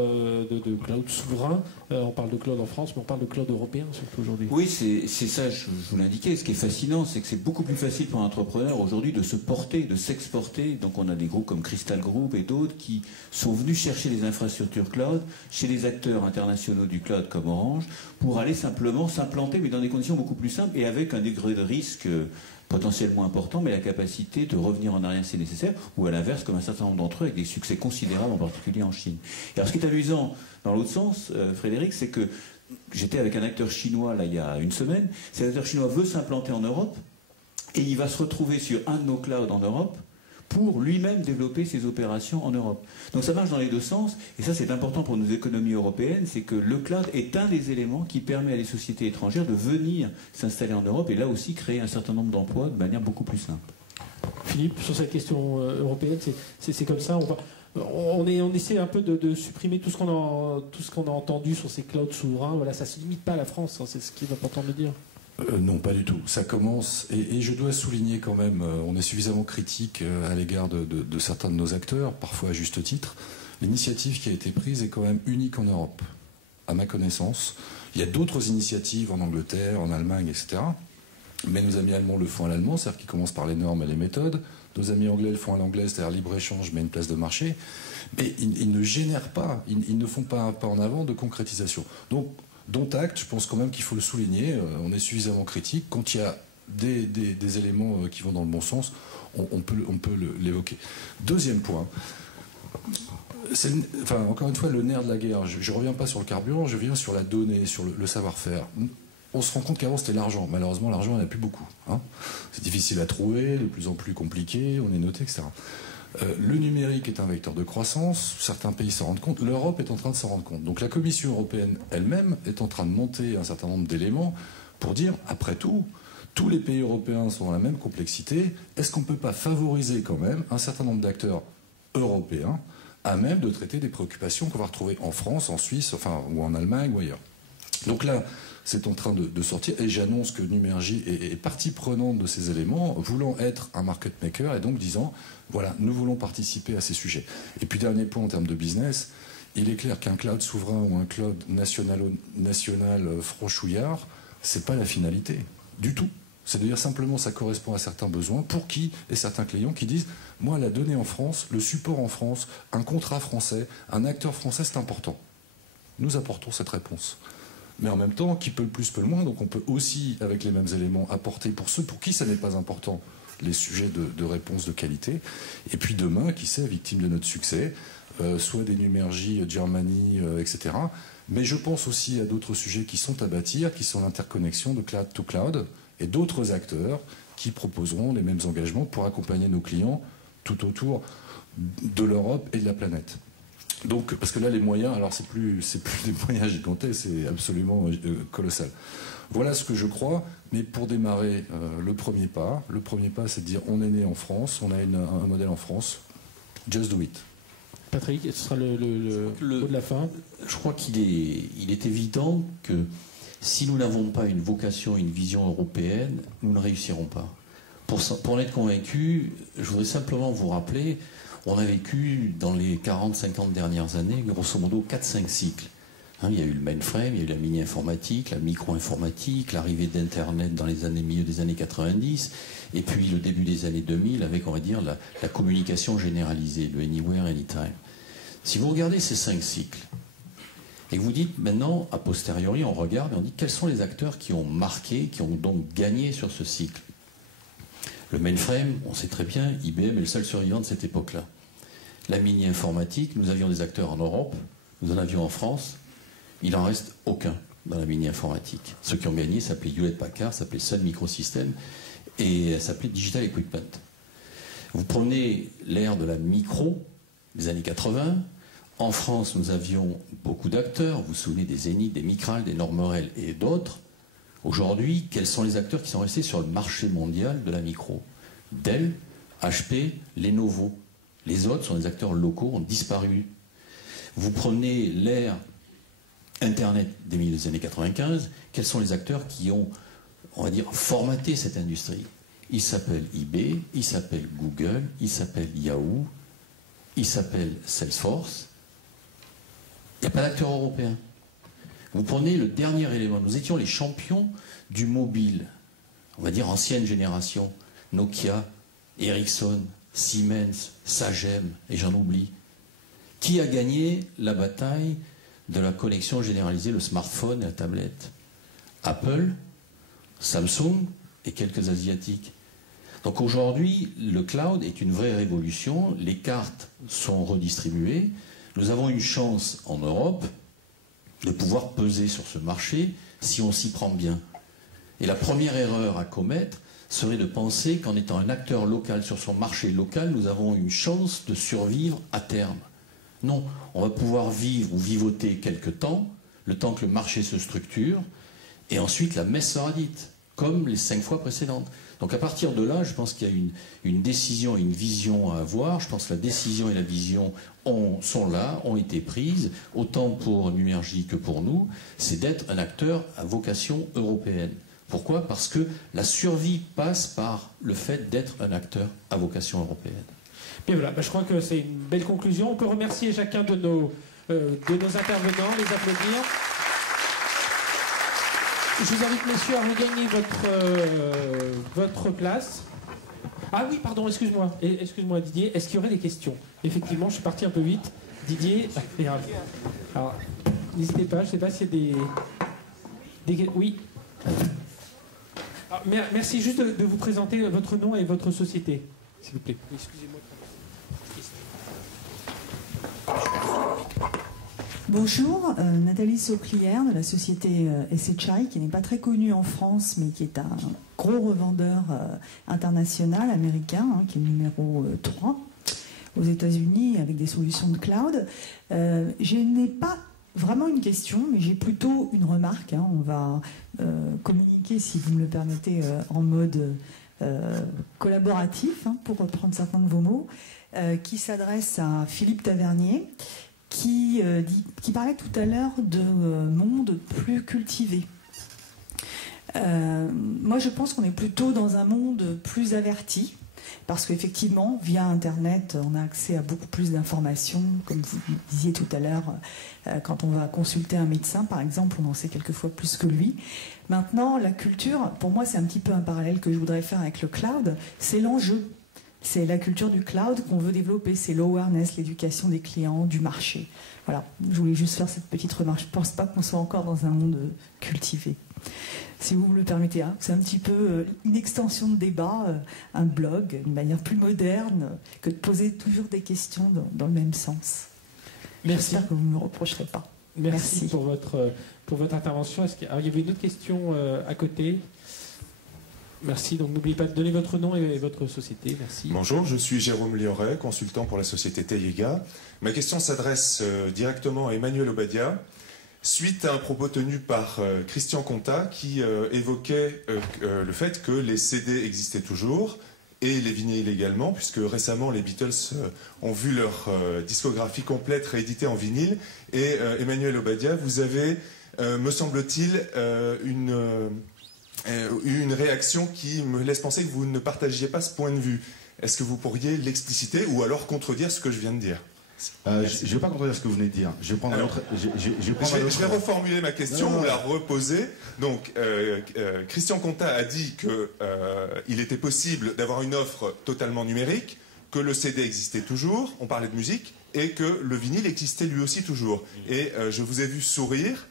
de cloud souverain. On parle de cloud en France, mais on parle de cloud européen surtout aujourd'hui. Oui, c'est ça, je vous l'indiquais. Ce qui est fascinant, c'est que c'est beaucoup plus facile pour un entrepreneur aujourd'hui de se porter, de s'exporter. Donc on a des groupes comme Crystal Group et d'autres qui sont venus chercher les infrastructures cloud chez les acteurs internationaux du cloud comme Orange pour aller simplement s'implanter, mais dans des conditions beaucoup plus simples et avec un degré de risque potentiellement important, mais la capacité de revenir en arrière si nécessaire, ou à l'inverse, comme un certain nombre d'entre eux, avec des succès considérables, en particulier en Chine. Et alors ce qui est amusant dans l'autre sens, Frédéric, c'est que j'étais avec un acteur chinois là il y a une semaine, cet acteur chinois veut s'implanter en Europe, et il va se retrouver sur un de nos clouds en Europe, pour lui-même développer ses opérations en Europe. Donc ça marche dans les deux sens, et ça c'est important pour nos économies européennes, c'est que le cloud est un des éléments qui permet à des sociétés étrangères de venir s'installer en Europe et là aussi créer un certain nombre d'emplois de manière beaucoup plus simple. Philippe, sur cette question européenne, c'est comme ça, on essaie un peu de supprimer tout ce qu'on a entendu sur ces clouds souverains. Voilà, ça ne se limite pas à la France, hein, c'est ce qui est important de dire. Non, pas du tout. Ça commence, et je dois souligner quand même, on est suffisamment critique à l'égard de certains de nos acteurs, parfois à juste titre. L'initiative qui a été prise est quand même unique en Europe, à ma connaissance. Il y a d'autres initiatives en Angleterre, en Allemagne, etc. Mais nos amis allemands le font à l'allemand, c'est-à-dire qu'ils commencent par les normes et les méthodes. Nos amis anglais le font à l'anglais, c'est-à-dire libre-échange, mais une place de marché. Mais ils ne génèrent pas, ils ne font pas un pas en avant de concrétisation. Donc, dont acte, je pense quand même qu'il faut le souligner, on est suffisamment critique. Quand il y a des éléments qui vont dans le bon sens, on peut l'évoquer. Deuxième point, encore une fois, le nerf de la guerre. Je ne reviens pas sur le carburant, je viens sur la donnée, sur le savoir-faire. On se rend compte qu'avant c'était l'argent. Malheureusement, l'argent, il n'y en a plus beaucoup. Hein. C'est difficile à trouver, de plus en plus compliqué, on est noté, etc. Le numérique est un vecteur de croissance, certains pays s'en rendent compte, l'Europe est en train de s'en rendre compte. Donc la Commission européenne elle-même est en train de monter un certain nombre d'éléments pour dire, après tout, tous les pays européens sont dans la même complexité, est-ce qu'on ne peut pas favoriser quand même un certain nombre d'acteurs européens à même de traiter des préoccupations qu'on va retrouver en France, en Suisse, ou en Allemagne ou ailleurs. Donc là, c'est en train de sortir, et j'annonce que Numergy est partie prenante de ces éléments, voulant être un market maker, et donc disant, voilà, nous voulons participer à ces sujets. Et puis dernier point en termes de business, il est clair qu'un cloud souverain ou un cloud national franchouillard, c'est pas la finalité, du tout. C'est-à-dire simplement ça correspond à certains besoins, pour qui, et certains clients qui disent, moi la donnée en France, le support en France, un contrat français, un acteur français, c'est important. Nous apportons cette réponse. Mais en même temps, qui peut le plus peut le moins, donc on peut aussi, avec les mêmes éléments, apporter pour ceux pour qui ça n'est pas important, les sujets de réponse de qualité. Et puis demain, qui sait, victime de notre succès, soit des Numergy, Germany, etc. Mais je pense aussi à d'autres sujets qui sont à bâtir, qui sont l'interconnexion de cloud to cloud, et d'autres acteurs qui proposeront les mêmes engagements pour accompagner nos clients tout autour de l'Europe et de la planète. Donc, parce que là, les moyens, alors c'est plus des moyens gigantesques, c'est absolument colossal. Voilà ce que je crois, mais pour démarrer, le premier pas, c'est de dire on est né en France, on a un modèle en France, just do it. Patrick, ce sera le mot de la fin. Je crois qu'il est évident que si nous n'avons pas une vocation, une vision européenne, nous ne réussirons pas. Pour en être convaincu, je voudrais simplement vous rappeler, on a vécu dans les 40-50 dernières années, grosso modo, 4-5 cycles. Il y a eu le mainframe, il y a eu la mini-informatique, la micro-informatique, l'arrivée d'Internet dans les milieu des années 90, et puis le début des années 2000 avec, on va dire, la communication généralisée, le anywhere, anytime. Si vous regardez ces 5 cycles, et que vous dites maintenant, a posteriori, on regarde et on dit quels sont les acteurs qui ont marqué, qui ont donc gagné sur ce cycle. Le mainframe, on sait très bien, IBM est le seul survivant de cette époque-là. La mini-informatique, nous avions des acteurs en Europe, nous en avions en France. Il n'en reste aucun dans la mini-informatique. Ceux qui ont gagné s'appelaient Hewlett-Packard, s'appelaient Sun Microsystems et s'appelaient Digital Equipment. Vous prenez l'ère de la micro des années 80. En France, nous avions beaucoup d'acteurs. Vous vous souvenez des Zénith, des Micral, des Normorel et d'autres. Aujourd'hui, quels sont les acteurs qui sont restés sur le marché mondial de la micro? Dell, HP, Lenovo. Les autres sont des acteurs locaux, ont disparu. Vous prenez l'ère Internet des milieux des années 95, quels sont les acteurs qui ont, on va dire, formaté cette industrie? Ils s'appellent eBay, ils s'appellent Google, ils s'appellent Yahoo, ils s'appellent Salesforce. Il n'y a pas d'acteurs européens. Vous prenez le dernier élément, nous étions les champions du mobile, on va dire ancienne génération, Nokia, Ericsson, Siemens, Sagem, et j'en oublie. Qui a gagné la bataille de la connexion généralisée, le smartphone et la tablette? Apple, Samsung et quelques Asiatiques. Donc aujourd'hui, le cloud est une vraie révolution, les cartes sont redistribuées, nous avons une chance en Europe de pouvoir peser sur ce marché si on s'y prend bien. Et la première erreur à commettre serait de penser qu'en étant un acteur local sur son marché local, nous avons une chance de survivre à terme. Non, on va pouvoir vivre ou vivoter quelque temps, le temps que le marché se structure, et ensuite la messe sera dite, comme les 5 fois précédentes. Donc à partir de là, je pense qu'il y a une décision et une vision à avoir. Je pense que la décision et la vision sont là, ont été prises, autant pour Numergy que pour nous, c'est d'être un acteur à vocation européenne. Pourquoi? Parce que la survie passe par le fait d'être un acteur à vocation européenne. Bien voilà, je crois que c'est une belle conclusion. On peut remercier chacun de nos intervenants, les applaudir. Je vous invite, messieurs, à regagner votre place. Ah oui, pardon, excuse-moi. Excuse-moi, Didier. Est-ce qu'il y aurait des questions? Effectivement, je suis parti un peu vite. Didier, alors, n'hésitez pas, je ne sais pas s'il y a des... Oui. Alors, merci juste de vous présenter votre nom et votre société, s'il vous plaît. Excusez-moi. Bonjour, Nathalie Sauclière de la société SHI, qui n'est pas très connue en France, mais qui est un gros revendeur international américain, qui est le numéro 3 aux États-Unis avec des solutions de cloud. Je n'ai pas vraiment une question, mais j'ai plutôt une remarque. On va communiquer, si vous me le permettez, en mode collaboratif, pour reprendre certains de vos mots, qui s'adresse à Philippe Tavernier, qui parlait tout à l'heure de monde plus cultivé. Moi, je pense qu'on est plutôt dans un monde plus averti, parce qu'effectivement, via Internet, on a accès à beaucoup plus d'informations. Comme vous disiez tout à l'heure, quand on va consulter un médecin, par exemple, on en sait quelquefois plus que lui. Maintenant, la culture, pour moi, c'est un petit peu un parallèle que je voudrais faire avec le cloud, c'est l'enjeu. C'est la culture du cloud qu'on veut développer, c'est l'awareness, l'éducation des clients, du marché. Voilà, je voulais juste faire cette petite remarque. Je ne pense pas qu'on soit encore dans un monde cultivé. Si vous me le permettez, c'est un petit peu une extension de débat, un blog, une manière plus moderne que de poser toujours des questions dans le même sens. Merci. J'espère que vous ne me reprocherez pas. Merci. Pour votre intervention. Il y avait une autre question à côté. Merci, donc n'oubliez pas de donner votre nom et votre société. Merci. Bonjour, je suis Jérôme Lioret, consultant pour la société Teiega. Ma question s'adresse directement à Emmanuel Obadia, suite à un propos tenu par Christian Contat qui évoquait le fait que les CD existaient toujours et les vinyles également, puisque récemment les Beatles ont vu leur discographie complète rééditée en vinyle. Et Emmanuel Obadia, vous avez, me semble-t-il, une réaction qui me laisse penser que vous ne partagiez pas ce point de vue. Est-ce que vous pourriez l'expliciter ou alors contredire ce que je viens de dire? Je ne vais pas contredire ce que vous venez de dire. Je vais prendre un autre. Je vais reformuler ma question ou la reposer. Donc, Christian Contat a dit qu'il était possible d'avoir une offre totalement numérique, que le CD existait toujours, on parlait de musique, et que le vinyle existait lui aussi toujours. Et je vous ai vu sourire,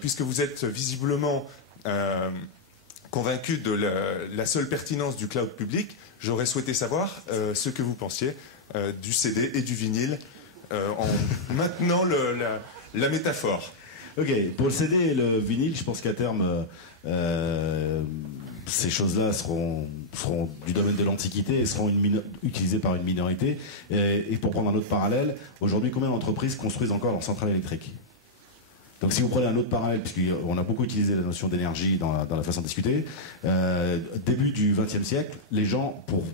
puisque vous êtes visiblement convaincu de la seule pertinence du cloud public, j'aurais souhaité savoir ce que vous pensiez du CD et du vinyle, en maintenant la métaphore. Ok, pour le CD et le vinyle, je pense qu'à terme, ces choses-là seront du domaine de l'Antiquité et seront utilisées par une minorité. Et pour prendre un autre parallèle, aujourd'hui, combien d'entreprises construisent encore leur centrale électrique? Donc si vous prenez un autre parallèle, puisqu'on a beaucoup utilisé la notion d'énergie dans la façon de discuter, début du XXe siècle, les gens, pour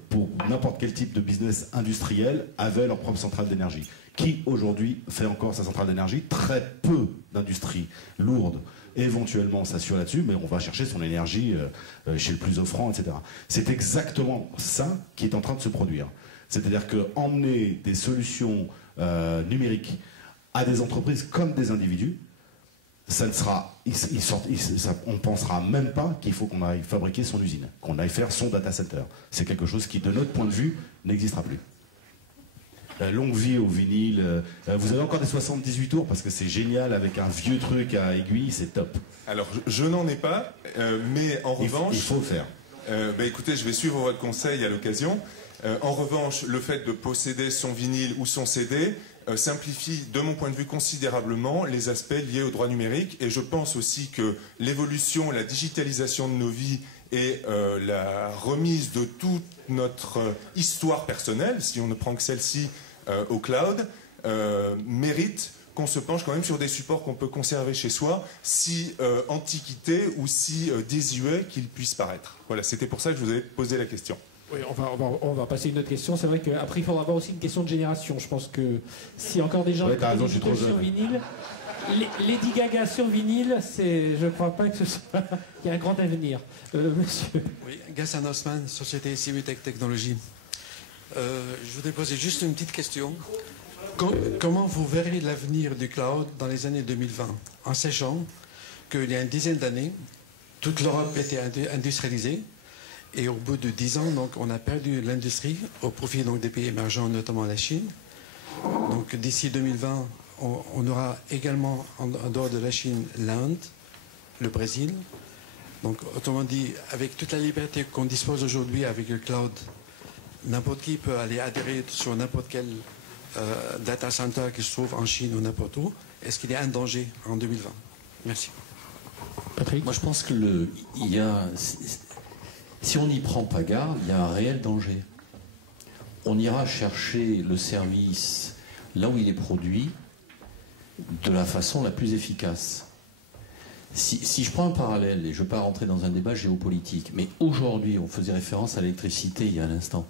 n'importe quel type de business industriel, avaient leur propre centrale d'énergie. Qui aujourd'hui fait encore sa centrale d'énergie? Très peu d'industries lourdes éventuellement s'assure là-dessus, mais on va chercher son énergie chez le plus offrant, etc. C'est exactement ça qui est en train de se produire. C'est-à-dire qu'emmener des solutions numériques à des entreprises comme des individus, ça ne sera, on ne pensera même pas qu'il faut qu'on aille fabriquer son usine, qu'on aille faire son data center. C'est quelque chose qui, de notre point de vue, n'existera plus. Longue vie au vinyle. Vous avez encore des 78 tours parce que c'est génial avec un vieux truc à aiguille, c'est top. Alors, je n'en ai pas, mais en revanche... Il faut le faire. Écoutez, je vais suivre votre conseil à l'occasion. En revanche, le fait de posséder son vinyle ou son CD simplifie, de mon point de vue, considérablement les aspects liés au droit numérique. Et je pense aussi que l'évolution, la digitalisation de nos vies et la remise de toute notre histoire personnelle, si on ne prend que celle-ci au cloud, mérite qu'on se penche quand même sur des supports qu'on peut conserver chez soi, si antiquité ou si désuets qu'ils puissent paraître. Voilà, c'était pour ça que je vous avais posé la question. Oui, on va passer à une autre question. C'est vrai qu'après, il faudra avoir aussi une question de génération. Je pense que si encore des gens qui raison, je suis trop sur vinyle, Lady Gaga sur vinyle, je ne crois pas que ce soit... Il y a un grand avenir. Monsieur. Oui, Gassan Osman, Société Cimitech Technologies. Je voudrais poser juste une petite question. Comment vous verrez l'avenir du cloud dans les années 2020, en sachant qu'il y a une dizaine d'années, toute l'Europe était industrialisée, et au bout de 10 ans, donc, on a perdu l'industrie au profit donc, des pays émergents, notamment la Chine. Donc d'ici 2020, on aura également, en dehors de la Chine, l'Inde, le Brésil. Donc autrement dit, avec toute la liberté qu'on dispose aujourd'hui avec le cloud, n'importe qui peut aller adhérer sur n'importe quel data center qui se trouve en Chine ou n'importe où. Est-ce qu'il y a un danger en 2020? Merci. Patrick? Moi je pense que si on n'y prend pas garde, il y a un réel danger. On ira chercher le service là où il est produit de la façon la plus efficace. Si je prends un parallèle, et je ne veux pas rentrer dans un débat géopolitique, mais aujourd'hui, on faisait référence à l'électricité il y a un instant,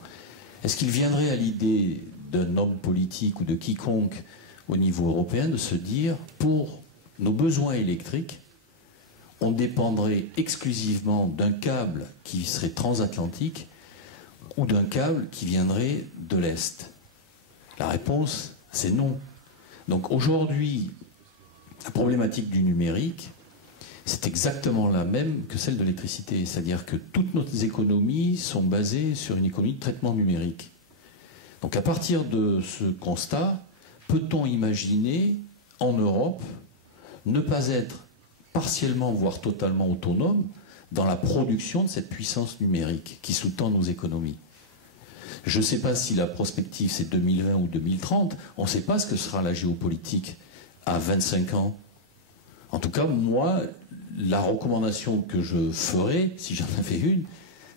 est-ce qu'il viendrait à l'idée d'un homme politique ou de quiconque au niveau européen de se dire, pour nos besoins électriques, on dépendrait exclusivement d'un câble qui serait transatlantique ou d'un câble qui viendrait de l'Est? La réponse, c'est non. Donc aujourd'hui, la problématique du numérique, c'est exactement la même que celle de l'électricité. C'est-à-dire que toutes nos économies sont basées sur une économie de traitement numérique. Donc à partir de ce constat, peut-on imaginer en Europe ne pas être partiellement, voire totalement autonome dans la production de cette puissance numérique qui sous-tend nos économies? Je ne sais pas si la prospective c'est 2020 ou 2030, on ne sait pas ce que sera la géopolitique à 25 ans. En tout cas, moi, la recommandation que je ferais, si j'en avais une,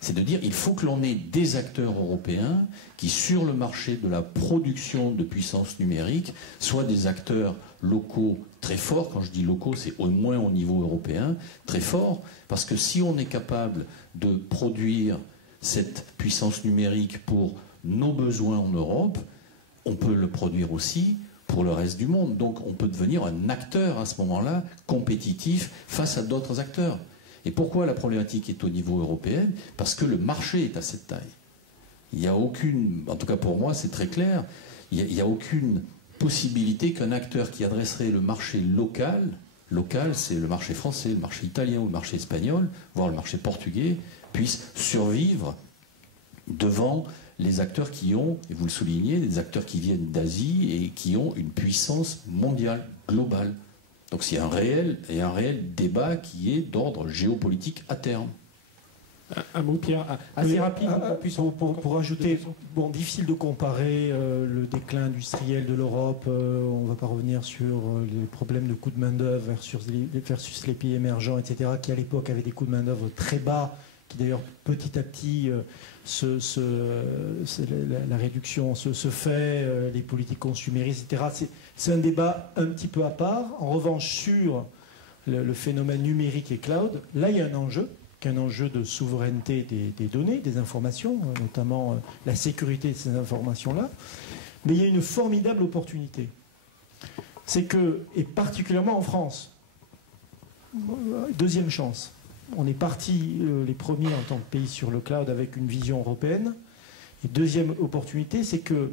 c'est de dire qu'il faut que l'on ait des acteurs européens qui, sur le marché de la production de puissance numérique, soient des acteurs locaux très forts. Quand je dis locaux, c'est au moins au niveau européen, très forts, parce que si on est capable de produire cette puissance numérique pour nos besoins en Europe, on peut le produire aussi pour le reste du monde. Donc on peut devenir un acteur à ce moment-là, compétitif face à d'autres acteurs. Et pourquoi la problématique est au niveau européen? Parce que le marché est à cette taille. Il n'y a aucune, en tout cas pour moi c'est très clair, il n'y a aucune possibilité qu'un acteur qui adresserait le marché local, c'est le marché français, le marché italien ou le marché espagnol, voire le marché portugais, puisse survivre devant les acteurs qui ont, et vous le soulignez, des acteurs qui viennent d'Asie et qui ont une puissance mondiale, globale. Donc c'est un réel débat qui est d'ordre géopolitique à terme. Un mot, Pierre, assez rapide. Pour ajouter, bon, difficile de comparer le déclin industriel de l'Europe. On ne va pas revenir sur les problèmes de coûts de main-d'œuvre versus les pays émergents, etc., qui à l'époque avaient des coûts de main-d'œuvre très bas, qui d'ailleurs petit à petit, la réduction se fait, les politiques consuméristes, etc. C'est un débat un petit peu à part. En revanche, sur le phénomène numérique et cloud, là il y a un enjeu. Un enjeu de souveraineté des données, des informations, notamment la sécurité de ces informations-là. Mais il y a une formidable opportunité. C'est que, et particulièrement en France, deuxième chance, on est parti les premiers en tant que pays sur le cloud avec une vision européenne. Et deuxième opportunité, c'est que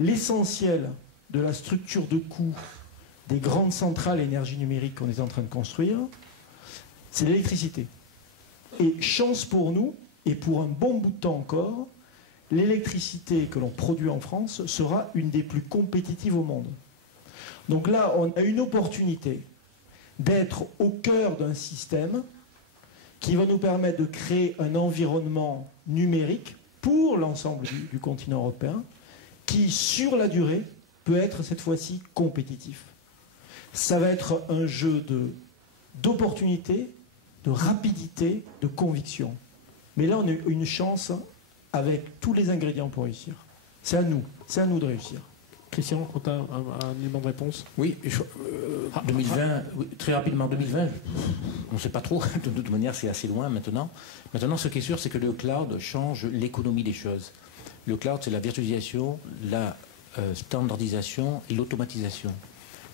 l'essentiel de la structure de coût des grandes centrales énergie numérique qu'on est en train de construire, c'est l'électricité. Et chance pour nous, et pour un bon bout de temps encore, l'électricité que l'on produit en France sera une des plus compétitives au monde. Donc là, on a une opportunité d'être au cœur d'un système qui va nous permettre de créer un environnement numérique pour l'ensemble du continent européen, qui, sur la durée, peut être cette fois-ci compétitif. Ça va être un jeu d'opportunités, de rapidité, de conviction. Mais là, on a une chance avec tous les ingrédients pour réussir. C'est à nous de réussir. Christian, tu as un élément de réponse? Oui, 2020, oui, très rapidement, 2020, on ne sait pas trop, de toute manière c'est assez loin maintenant. Maintenant, ce qui est sûr, c'est que le cloud change l'économie des choses. Le cloud, c'est la virtualisation, la standardisation et l'automatisation.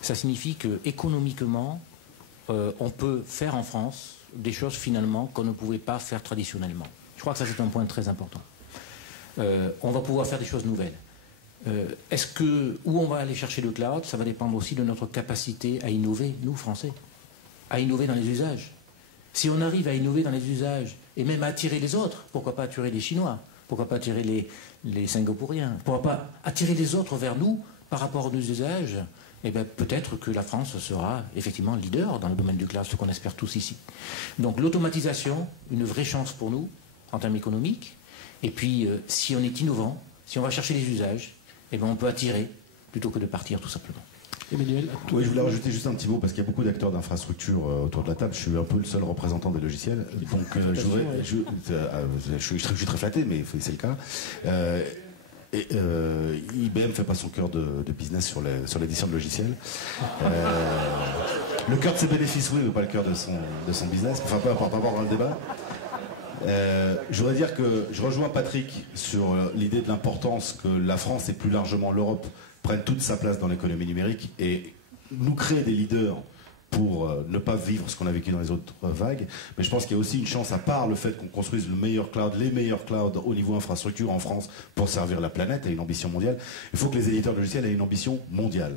Ça signifie qu'économiquement, on peut faire en France des choses finalement qu'on ne pouvait pas faire traditionnellement. Je crois que ça c'est un point très important. On va pouvoir faire des choses nouvelles. Où on va aller chercher le cloud, ça va dépendre aussi de notre capacité à innover, nous Français, à innover dans les usages. Si on arrive à innover dans les usages et même à attirer les autres, pourquoi pas attirer les Chinois, pourquoi pas attirer les Singapouriens, pourquoi pas attirer les autres vers nous par rapport aux usages, eh bien, peut-être que la France sera effectivement leader dans le domaine du cloud, ce qu'on espère tous ici. Donc l'automatisation, une vraie chance pour nous en termes économiques. Et puis, si on est innovant, si on va chercher les usages, eh bien, on peut attirer plutôt que de partir tout simplement. Emmanuel? Oui, je voulais rajouter juste un petit mot parce qu'il y a beaucoup d'acteurs d'infrastructure autour de la table. Je suis un peu le seul représentant des logiciels. Donc, je suis très flatté, mais c'est le cas. IBM ne fait pas son cœur de business sur l'édition de logiciels. Le cœur de ses bénéfices, oui, mais pas le cœur de son business. Enfin, peu importe, on va voir dans le débat. Je voudrais dire que je rejoins Patrick sur l'idée de l'importance que la France et plus largement l'Europe prennent toute sa place dans l'économie numérique et nous créent des leaders pour ne pas vivre ce qu'on a vécu dans les autres vagues. Mais je pense qu'il y a aussi une chance, à part le fait qu'on construise le meilleur cloud, les meilleurs clouds au niveau infrastructure en France pour servir la planète et une ambition mondiale, il faut que les éditeurs de logiciels aient une ambition mondiale.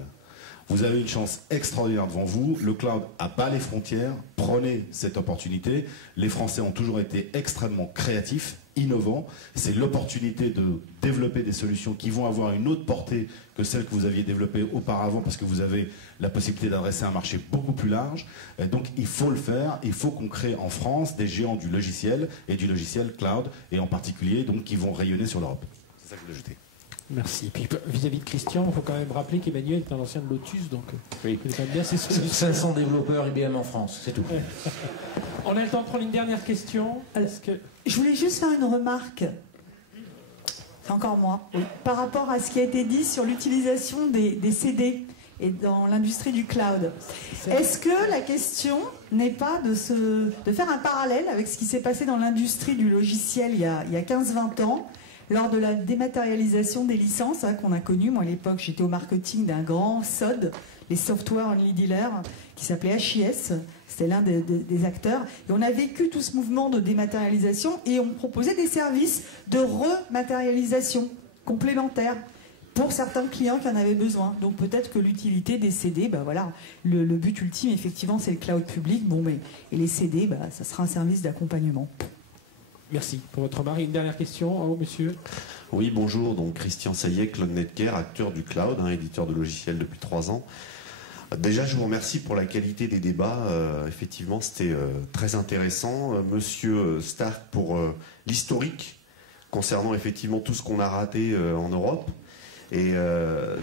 Vous avez une chance extraordinaire devant vous. Le cloud abat les frontières. Prenez cette opportunité. Les Français ont toujours été extrêmement créatifs, innovants. C'est l'opportunité de développer des solutions qui vont avoir une autre portée que celle que vous aviez développée auparavant parce que vous avez la possibilité d'adresser un marché beaucoup plus large. Et donc il faut le faire. Il faut qu'on crée en France des géants du logiciel et du logiciel cloud et en particulier donc qui vont rayonner sur l'Europe. C'est ça que je voulais ajouter. Merci. Puis vis-à-vis de Christian, il faut quand même rappeler qu'Emmanuel est un ancien de Lotus, donc oui. il connaît bien ses solutions. 500 développeurs IBM en France, c'est tout. On a le temps de prendre une dernière question. Je voulais juste faire une remarque. C'est encore moi. Oui. Par rapport à ce qui a été dit sur l'utilisation des CD et dans l'industrie du cloud. Est-ce que la question n'est pas de faire un parallèle avec ce qui s'est passé dans l'industrie du logiciel il y a 15-20 ans lors de la dématérialisation des licences qu'on a connues? Moi, à l'époque, j'étais au marketing d'un grand SOD, les Software Only Dealers, qui s'appelait HIS. C'était l'un des acteurs. Et on a vécu tout ce mouvement de dématérialisation et on proposait des services de rematérialisation complémentaires. pour certains clients qui en avaient besoin. Donc peut-être que l'utilité des CD, voilà, le but ultime, effectivement, c'est le cloud public. Et les CD, ça sera un service d'accompagnement. Merci pour votre remarque. Une dernière question, en haut, monsieur. Oui, bonjour. Donc Christian Sayet, Cloud Netcare, acteur du cloud, éditeur de logiciels depuis 3 ans. Déjà, je vous remercie pour la qualité des débats. Effectivement, c'était très intéressant. Monsieur Stark, pour l'historique concernant effectivement tout ce qu'on a raté en Europe. Et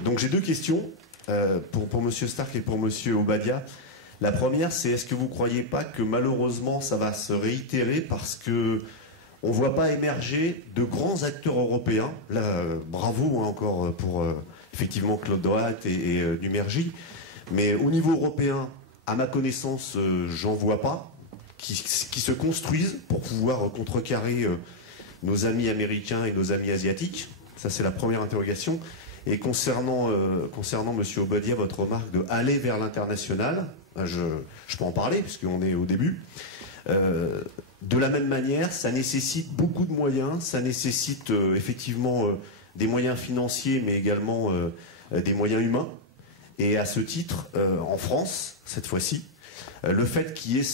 donc j'ai 2 questions pour Monsieur Stark et pour Monsieur Obadia. La première, c'est est-ce que vous ne croyez pas que malheureusement ça va se réitérer parce que on ne voit pas émerger de grands acteurs européens. Là, bravo encore pour effectivement Claude Watt et Numergy. Mais au niveau européen, à ma connaissance, j'en vois pas qui se construisent pour pouvoir contrecarrer nos amis américains et nos amis asiatiques. Ça, c'est la première interrogation. Et concernant Monsieur Obadia, votre remarque de aller vers l'international, je peux en parler puisqu'on est au début. De la même manière, ça nécessite beaucoup de moyens, ça nécessite effectivement des moyens financiers, mais également des moyens humains. Et à ce titre, en France, cette fois-ci, le fait qu'il y ait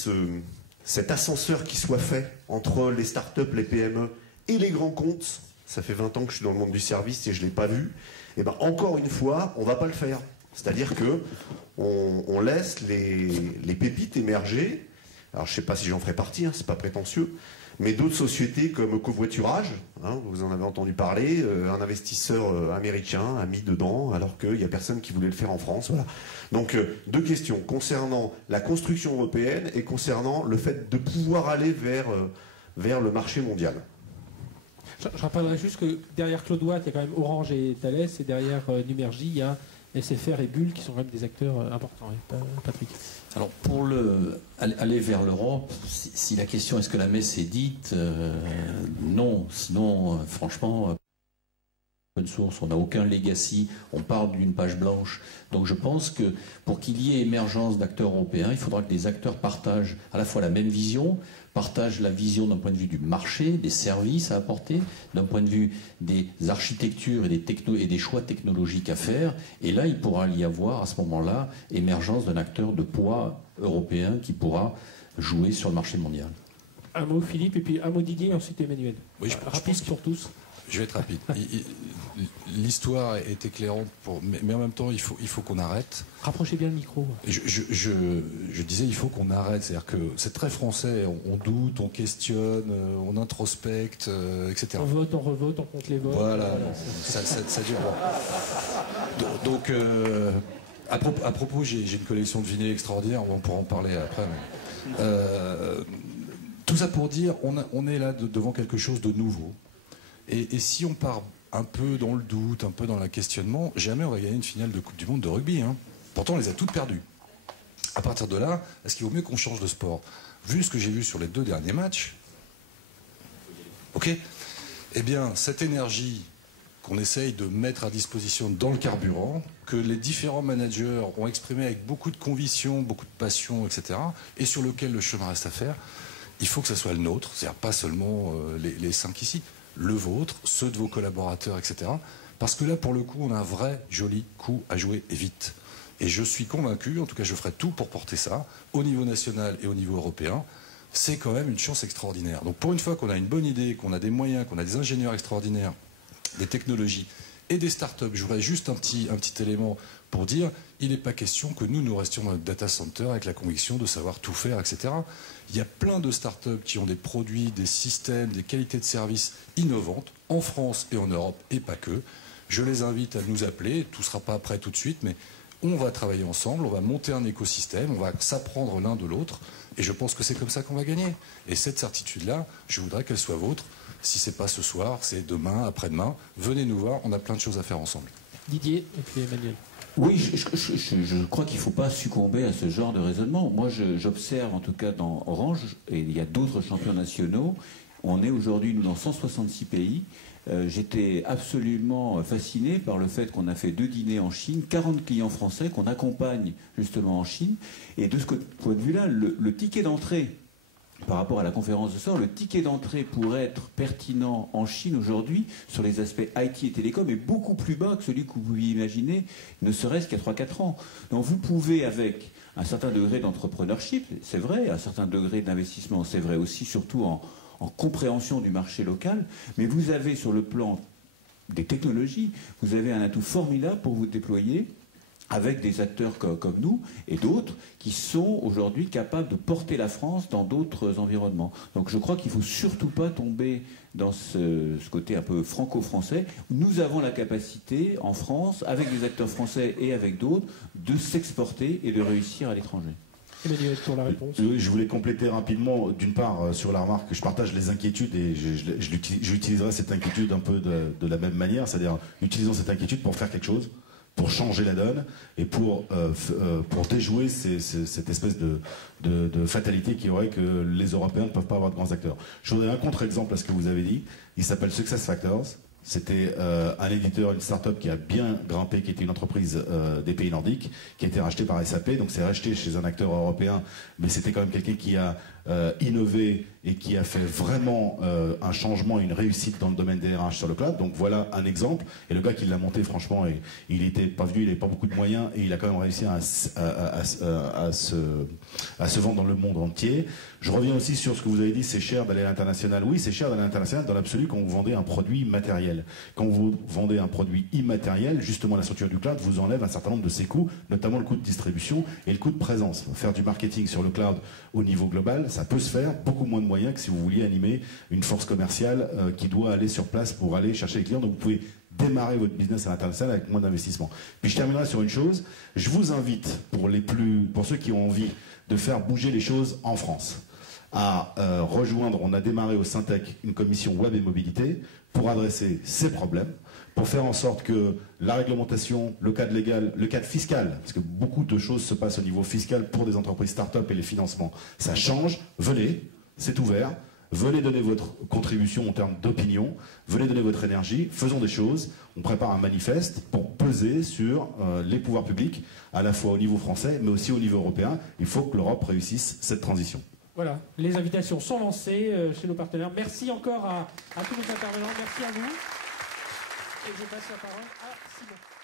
cet ascenseur qui soit fait entre les startups, les PME et les grands comptes, ça fait 20 ans que je suis dans le monde du service et je ne l'ai pas vu, et ben encore une fois, on ne va pas le faire. C'est-à-dire qu'on laisse les pépites émerger. Alors je ne sais pas si j'en ferai partie, c'est pas prétentieux, mais d'autres sociétés comme Covoiturage, vous en avez entendu parler, un investisseur américain a mis dedans alors qu'il n'y a personne qui voulait le faire en France. Voilà. Donc 2 questions concernant la construction européenne et concernant le fait de pouvoir aller vers le marché mondial. Je rappellerai juste que derrière Claude Watt, il y a quand même Orange et Thales, et derrière Numergy, il y a SFR et Bull qui sont quand même des acteurs importants. Patrick. Alors pour aller vers l'Europe, si la question est-ce que la messe est dite, non. Sinon, franchement, open source, on n'a aucun legacy, on part d'une page blanche. Donc je pense que pour qu'il y ait émergence d'acteurs européens, il faudra que les acteurs partagent à la fois la même vision, partagent la vision d'un point de vue du marché, des services à apporter, d'un point de vue des architectures et des choix technologiques à faire. Et là, il pourra y avoir à ce moment-là émergence d'un acteur de poids européen qui pourra jouer sur le marché mondial. Un mot Philippe, et puis un mot Didier, et ensuite Emmanuel. Oui, rapide pour tous. Je vais être rapide. L'histoire est éclairante, mais en même temps, il faut qu'on arrête. Rapprochez bien le micro. Je disais, il faut qu'on arrête. C'est-à-dire que c'est très français. On doute, on questionne, on introspecte, etc. On vote, on revote, on compte les votes. Voilà. Ça dure. Donc, à propos, j'ai une collection de vinyles extraordinaire. On pourra en parler après. Mais, tout ça pour dire, on est là devant quelque chose de nouveau. Et si on part un peu dans le doute, un peu dans le questionnement, jamais on va gagner une finale de Coupe du Monde de rugby. Pourtant, on les a toutes perdues. À partir de là, est-ce qu'il vaut mieux qu'on change de sport? Vu ce que j'ai vu sur les 2 derniers matchs, ok, eh bien, cette énergie qu'on essaye de mettre à disposition dans le carburant, que les différents managers ont exprimé avec beaucoup de conviction, beaucoup de passion, etc., et sur lequel le chemin reste à faire, il faut que ce soit le nôtre, c'est-à-dire pas seulement les 5 ici, le vôtre, ceux de vos collaborateurs, etc. Parce que là, pour le coup, on a un vrai joli coup à jouer et vite. Et je suis convaincu, en tout cas je ferai tout pour porter ça, au niveau national et au niveau européen. C'est quand même une chance extraordinaire. Donc pour une fois qu'on a une bonne idée, qu'on a des moyens, qu'on a des ingénieurs extraordinaires, des technologies et des startups, je voudrais juste un petit élément pour dire, il n'est pas question que nous restions dans notre data center avec la conviction de savoir tout faire, etc. Il y a plein de startups qui ont des produits, des systèmes, des qualités de service innovantes, en France et en Europe, et pas que. Je les invite à nous appeler, tout ne sera pas prêt tout de suite, mais on va travailler ensemble, on va monter un écosystème, on va s'apprendre l'un de l'autre, et je pense que c'est comme ça qu'on va gagner. Et cette certitude-là, je voudrais qu'elle soit vôtre. Si ce n'est pas ce soir, c'est demain, après-demain. Venez nous voir, on a plein de choses à faire ensemble. Didier et puis Emmanuel. Oui, je crois qu'il ne faut pas succomber à ce genre de raisonnement. Moi, j'observe en tout cas dans Orange, et il y a d'autres champions nationaux, on est aujourd'hui, nous, dans 166 pays. J'étais absolument fasciné par le fait qu'on a fait 2 dîners en Chine, 40 clients français qu'on accompagne justement en Chine. Et de ce point de vue-là, le ticket d'entrée par rapport à la conférence de ce soir, le ticket d'entrée pour être pertinent en Chine aujourd'hui, sur les aspects IT et télécom, est beaucoup plus bas que celui que vous pouviez imaginer, ne serait-ce qu'à 3-4 ans. Donc vous pouvez, avec un certain degré d'entrepreneurship, c'est vrai, un certain degré d'investissement, c'est vrai aussi, surtout en compréhension du marché local, mais vous avez sur le plan des technologies, vous avez un atout formidable pour vous déployer avec des acteurs comme nous et d'autres qui sont aujourd'hui capables de porter la France dans d'autres environnements. Donc je crois qu'il ne faut surtout pas tomber dans ce côté un peu franco-français. Nous avons la capacité en France, avec des acteurs français et avec d'autres, de s'exporter et de réussir à l'étranger. Emmanuel, pour la réponse. Je voulais compléter rapidement, d'une part, sur la remarque, je partage les inquiétudes et j'utiliserai cette inquiétude un peu de la même manière, c'est-à-dire utilisons cette inquiétude pour faire quelque chose, pour changer la donne et pour déjouer cette espèce de fatalité qui aurait que les Européens ne peuvent pas avoir de grands acteurs. Je voudrais un contre-exemple à ce que vous avez dit. Il s'appelle SuccessFactors. C'était un éditeur, une start-up qui a bien grimpé, qui était une entreprise des pays nordiques, qui a été rachetée par SAP. Donc c'est racheté chez un acteur européen, mais c'était quand même quelqu'un qui a innové et qui a fait vraiment un changement et une réussite dans le domaine des RH sur le cloud. Donc voilà un exemple. Et le gars qui l'a monté, franchement, il n'était pas venu, il n'avait pas beaucoup de moyens et il a quand même réussi à se vendre dans le monde entier. Je reviens aussi sur ce que vous avez dit, c'est cher d'aller à l'international. Oui, c'est cher d'aller à l'international dans l'absolu quand vous vendez un produit matériel. Quand vous vendez un produit immatériel, justement la structure du cloud vous enlève un certain nombre de ses coûts, notamment le coût de distribution et le coût de présence. Faire du marketing sur le cloud au niveau global, ça peut se faire, beaucoup moins de moyens que si vous vouliez animer une force commerciale qui doit aller sur place pour aller chercher les clients. Donc vous pouvez démarrer votre business à l'international avec moins d'investissement. Puis je terminerai sur une chose, je vous invite, pour ceux qui ont envie de faire bouger les choses en France, à rejoindre, on a démarré au Syntec une commission web et mobilité pour adresser ces problèmes, pour faire en sorte que la réglementation, le cadre légal, le cadre fiscal, parce que beaucoup de choses se passent au niveau fiscal pour des entreprises start-up et les financements, ça change. Venez, c'est ouvert. Venez donner votre contribution en termes d'opinion, venez donner votre énergie, faisons des choses. On prépare un manifeste pour peser sur les pouvoirs publics, à la fois au niveau français, mais aussi au niveau européen. Il faut que l'Europe réussisse cette transition. Voilà, les invitations sont lancées chez nos partenaires. Merci encore à tous nos intervenants, merci à vous. Et je passe la parole à Simon.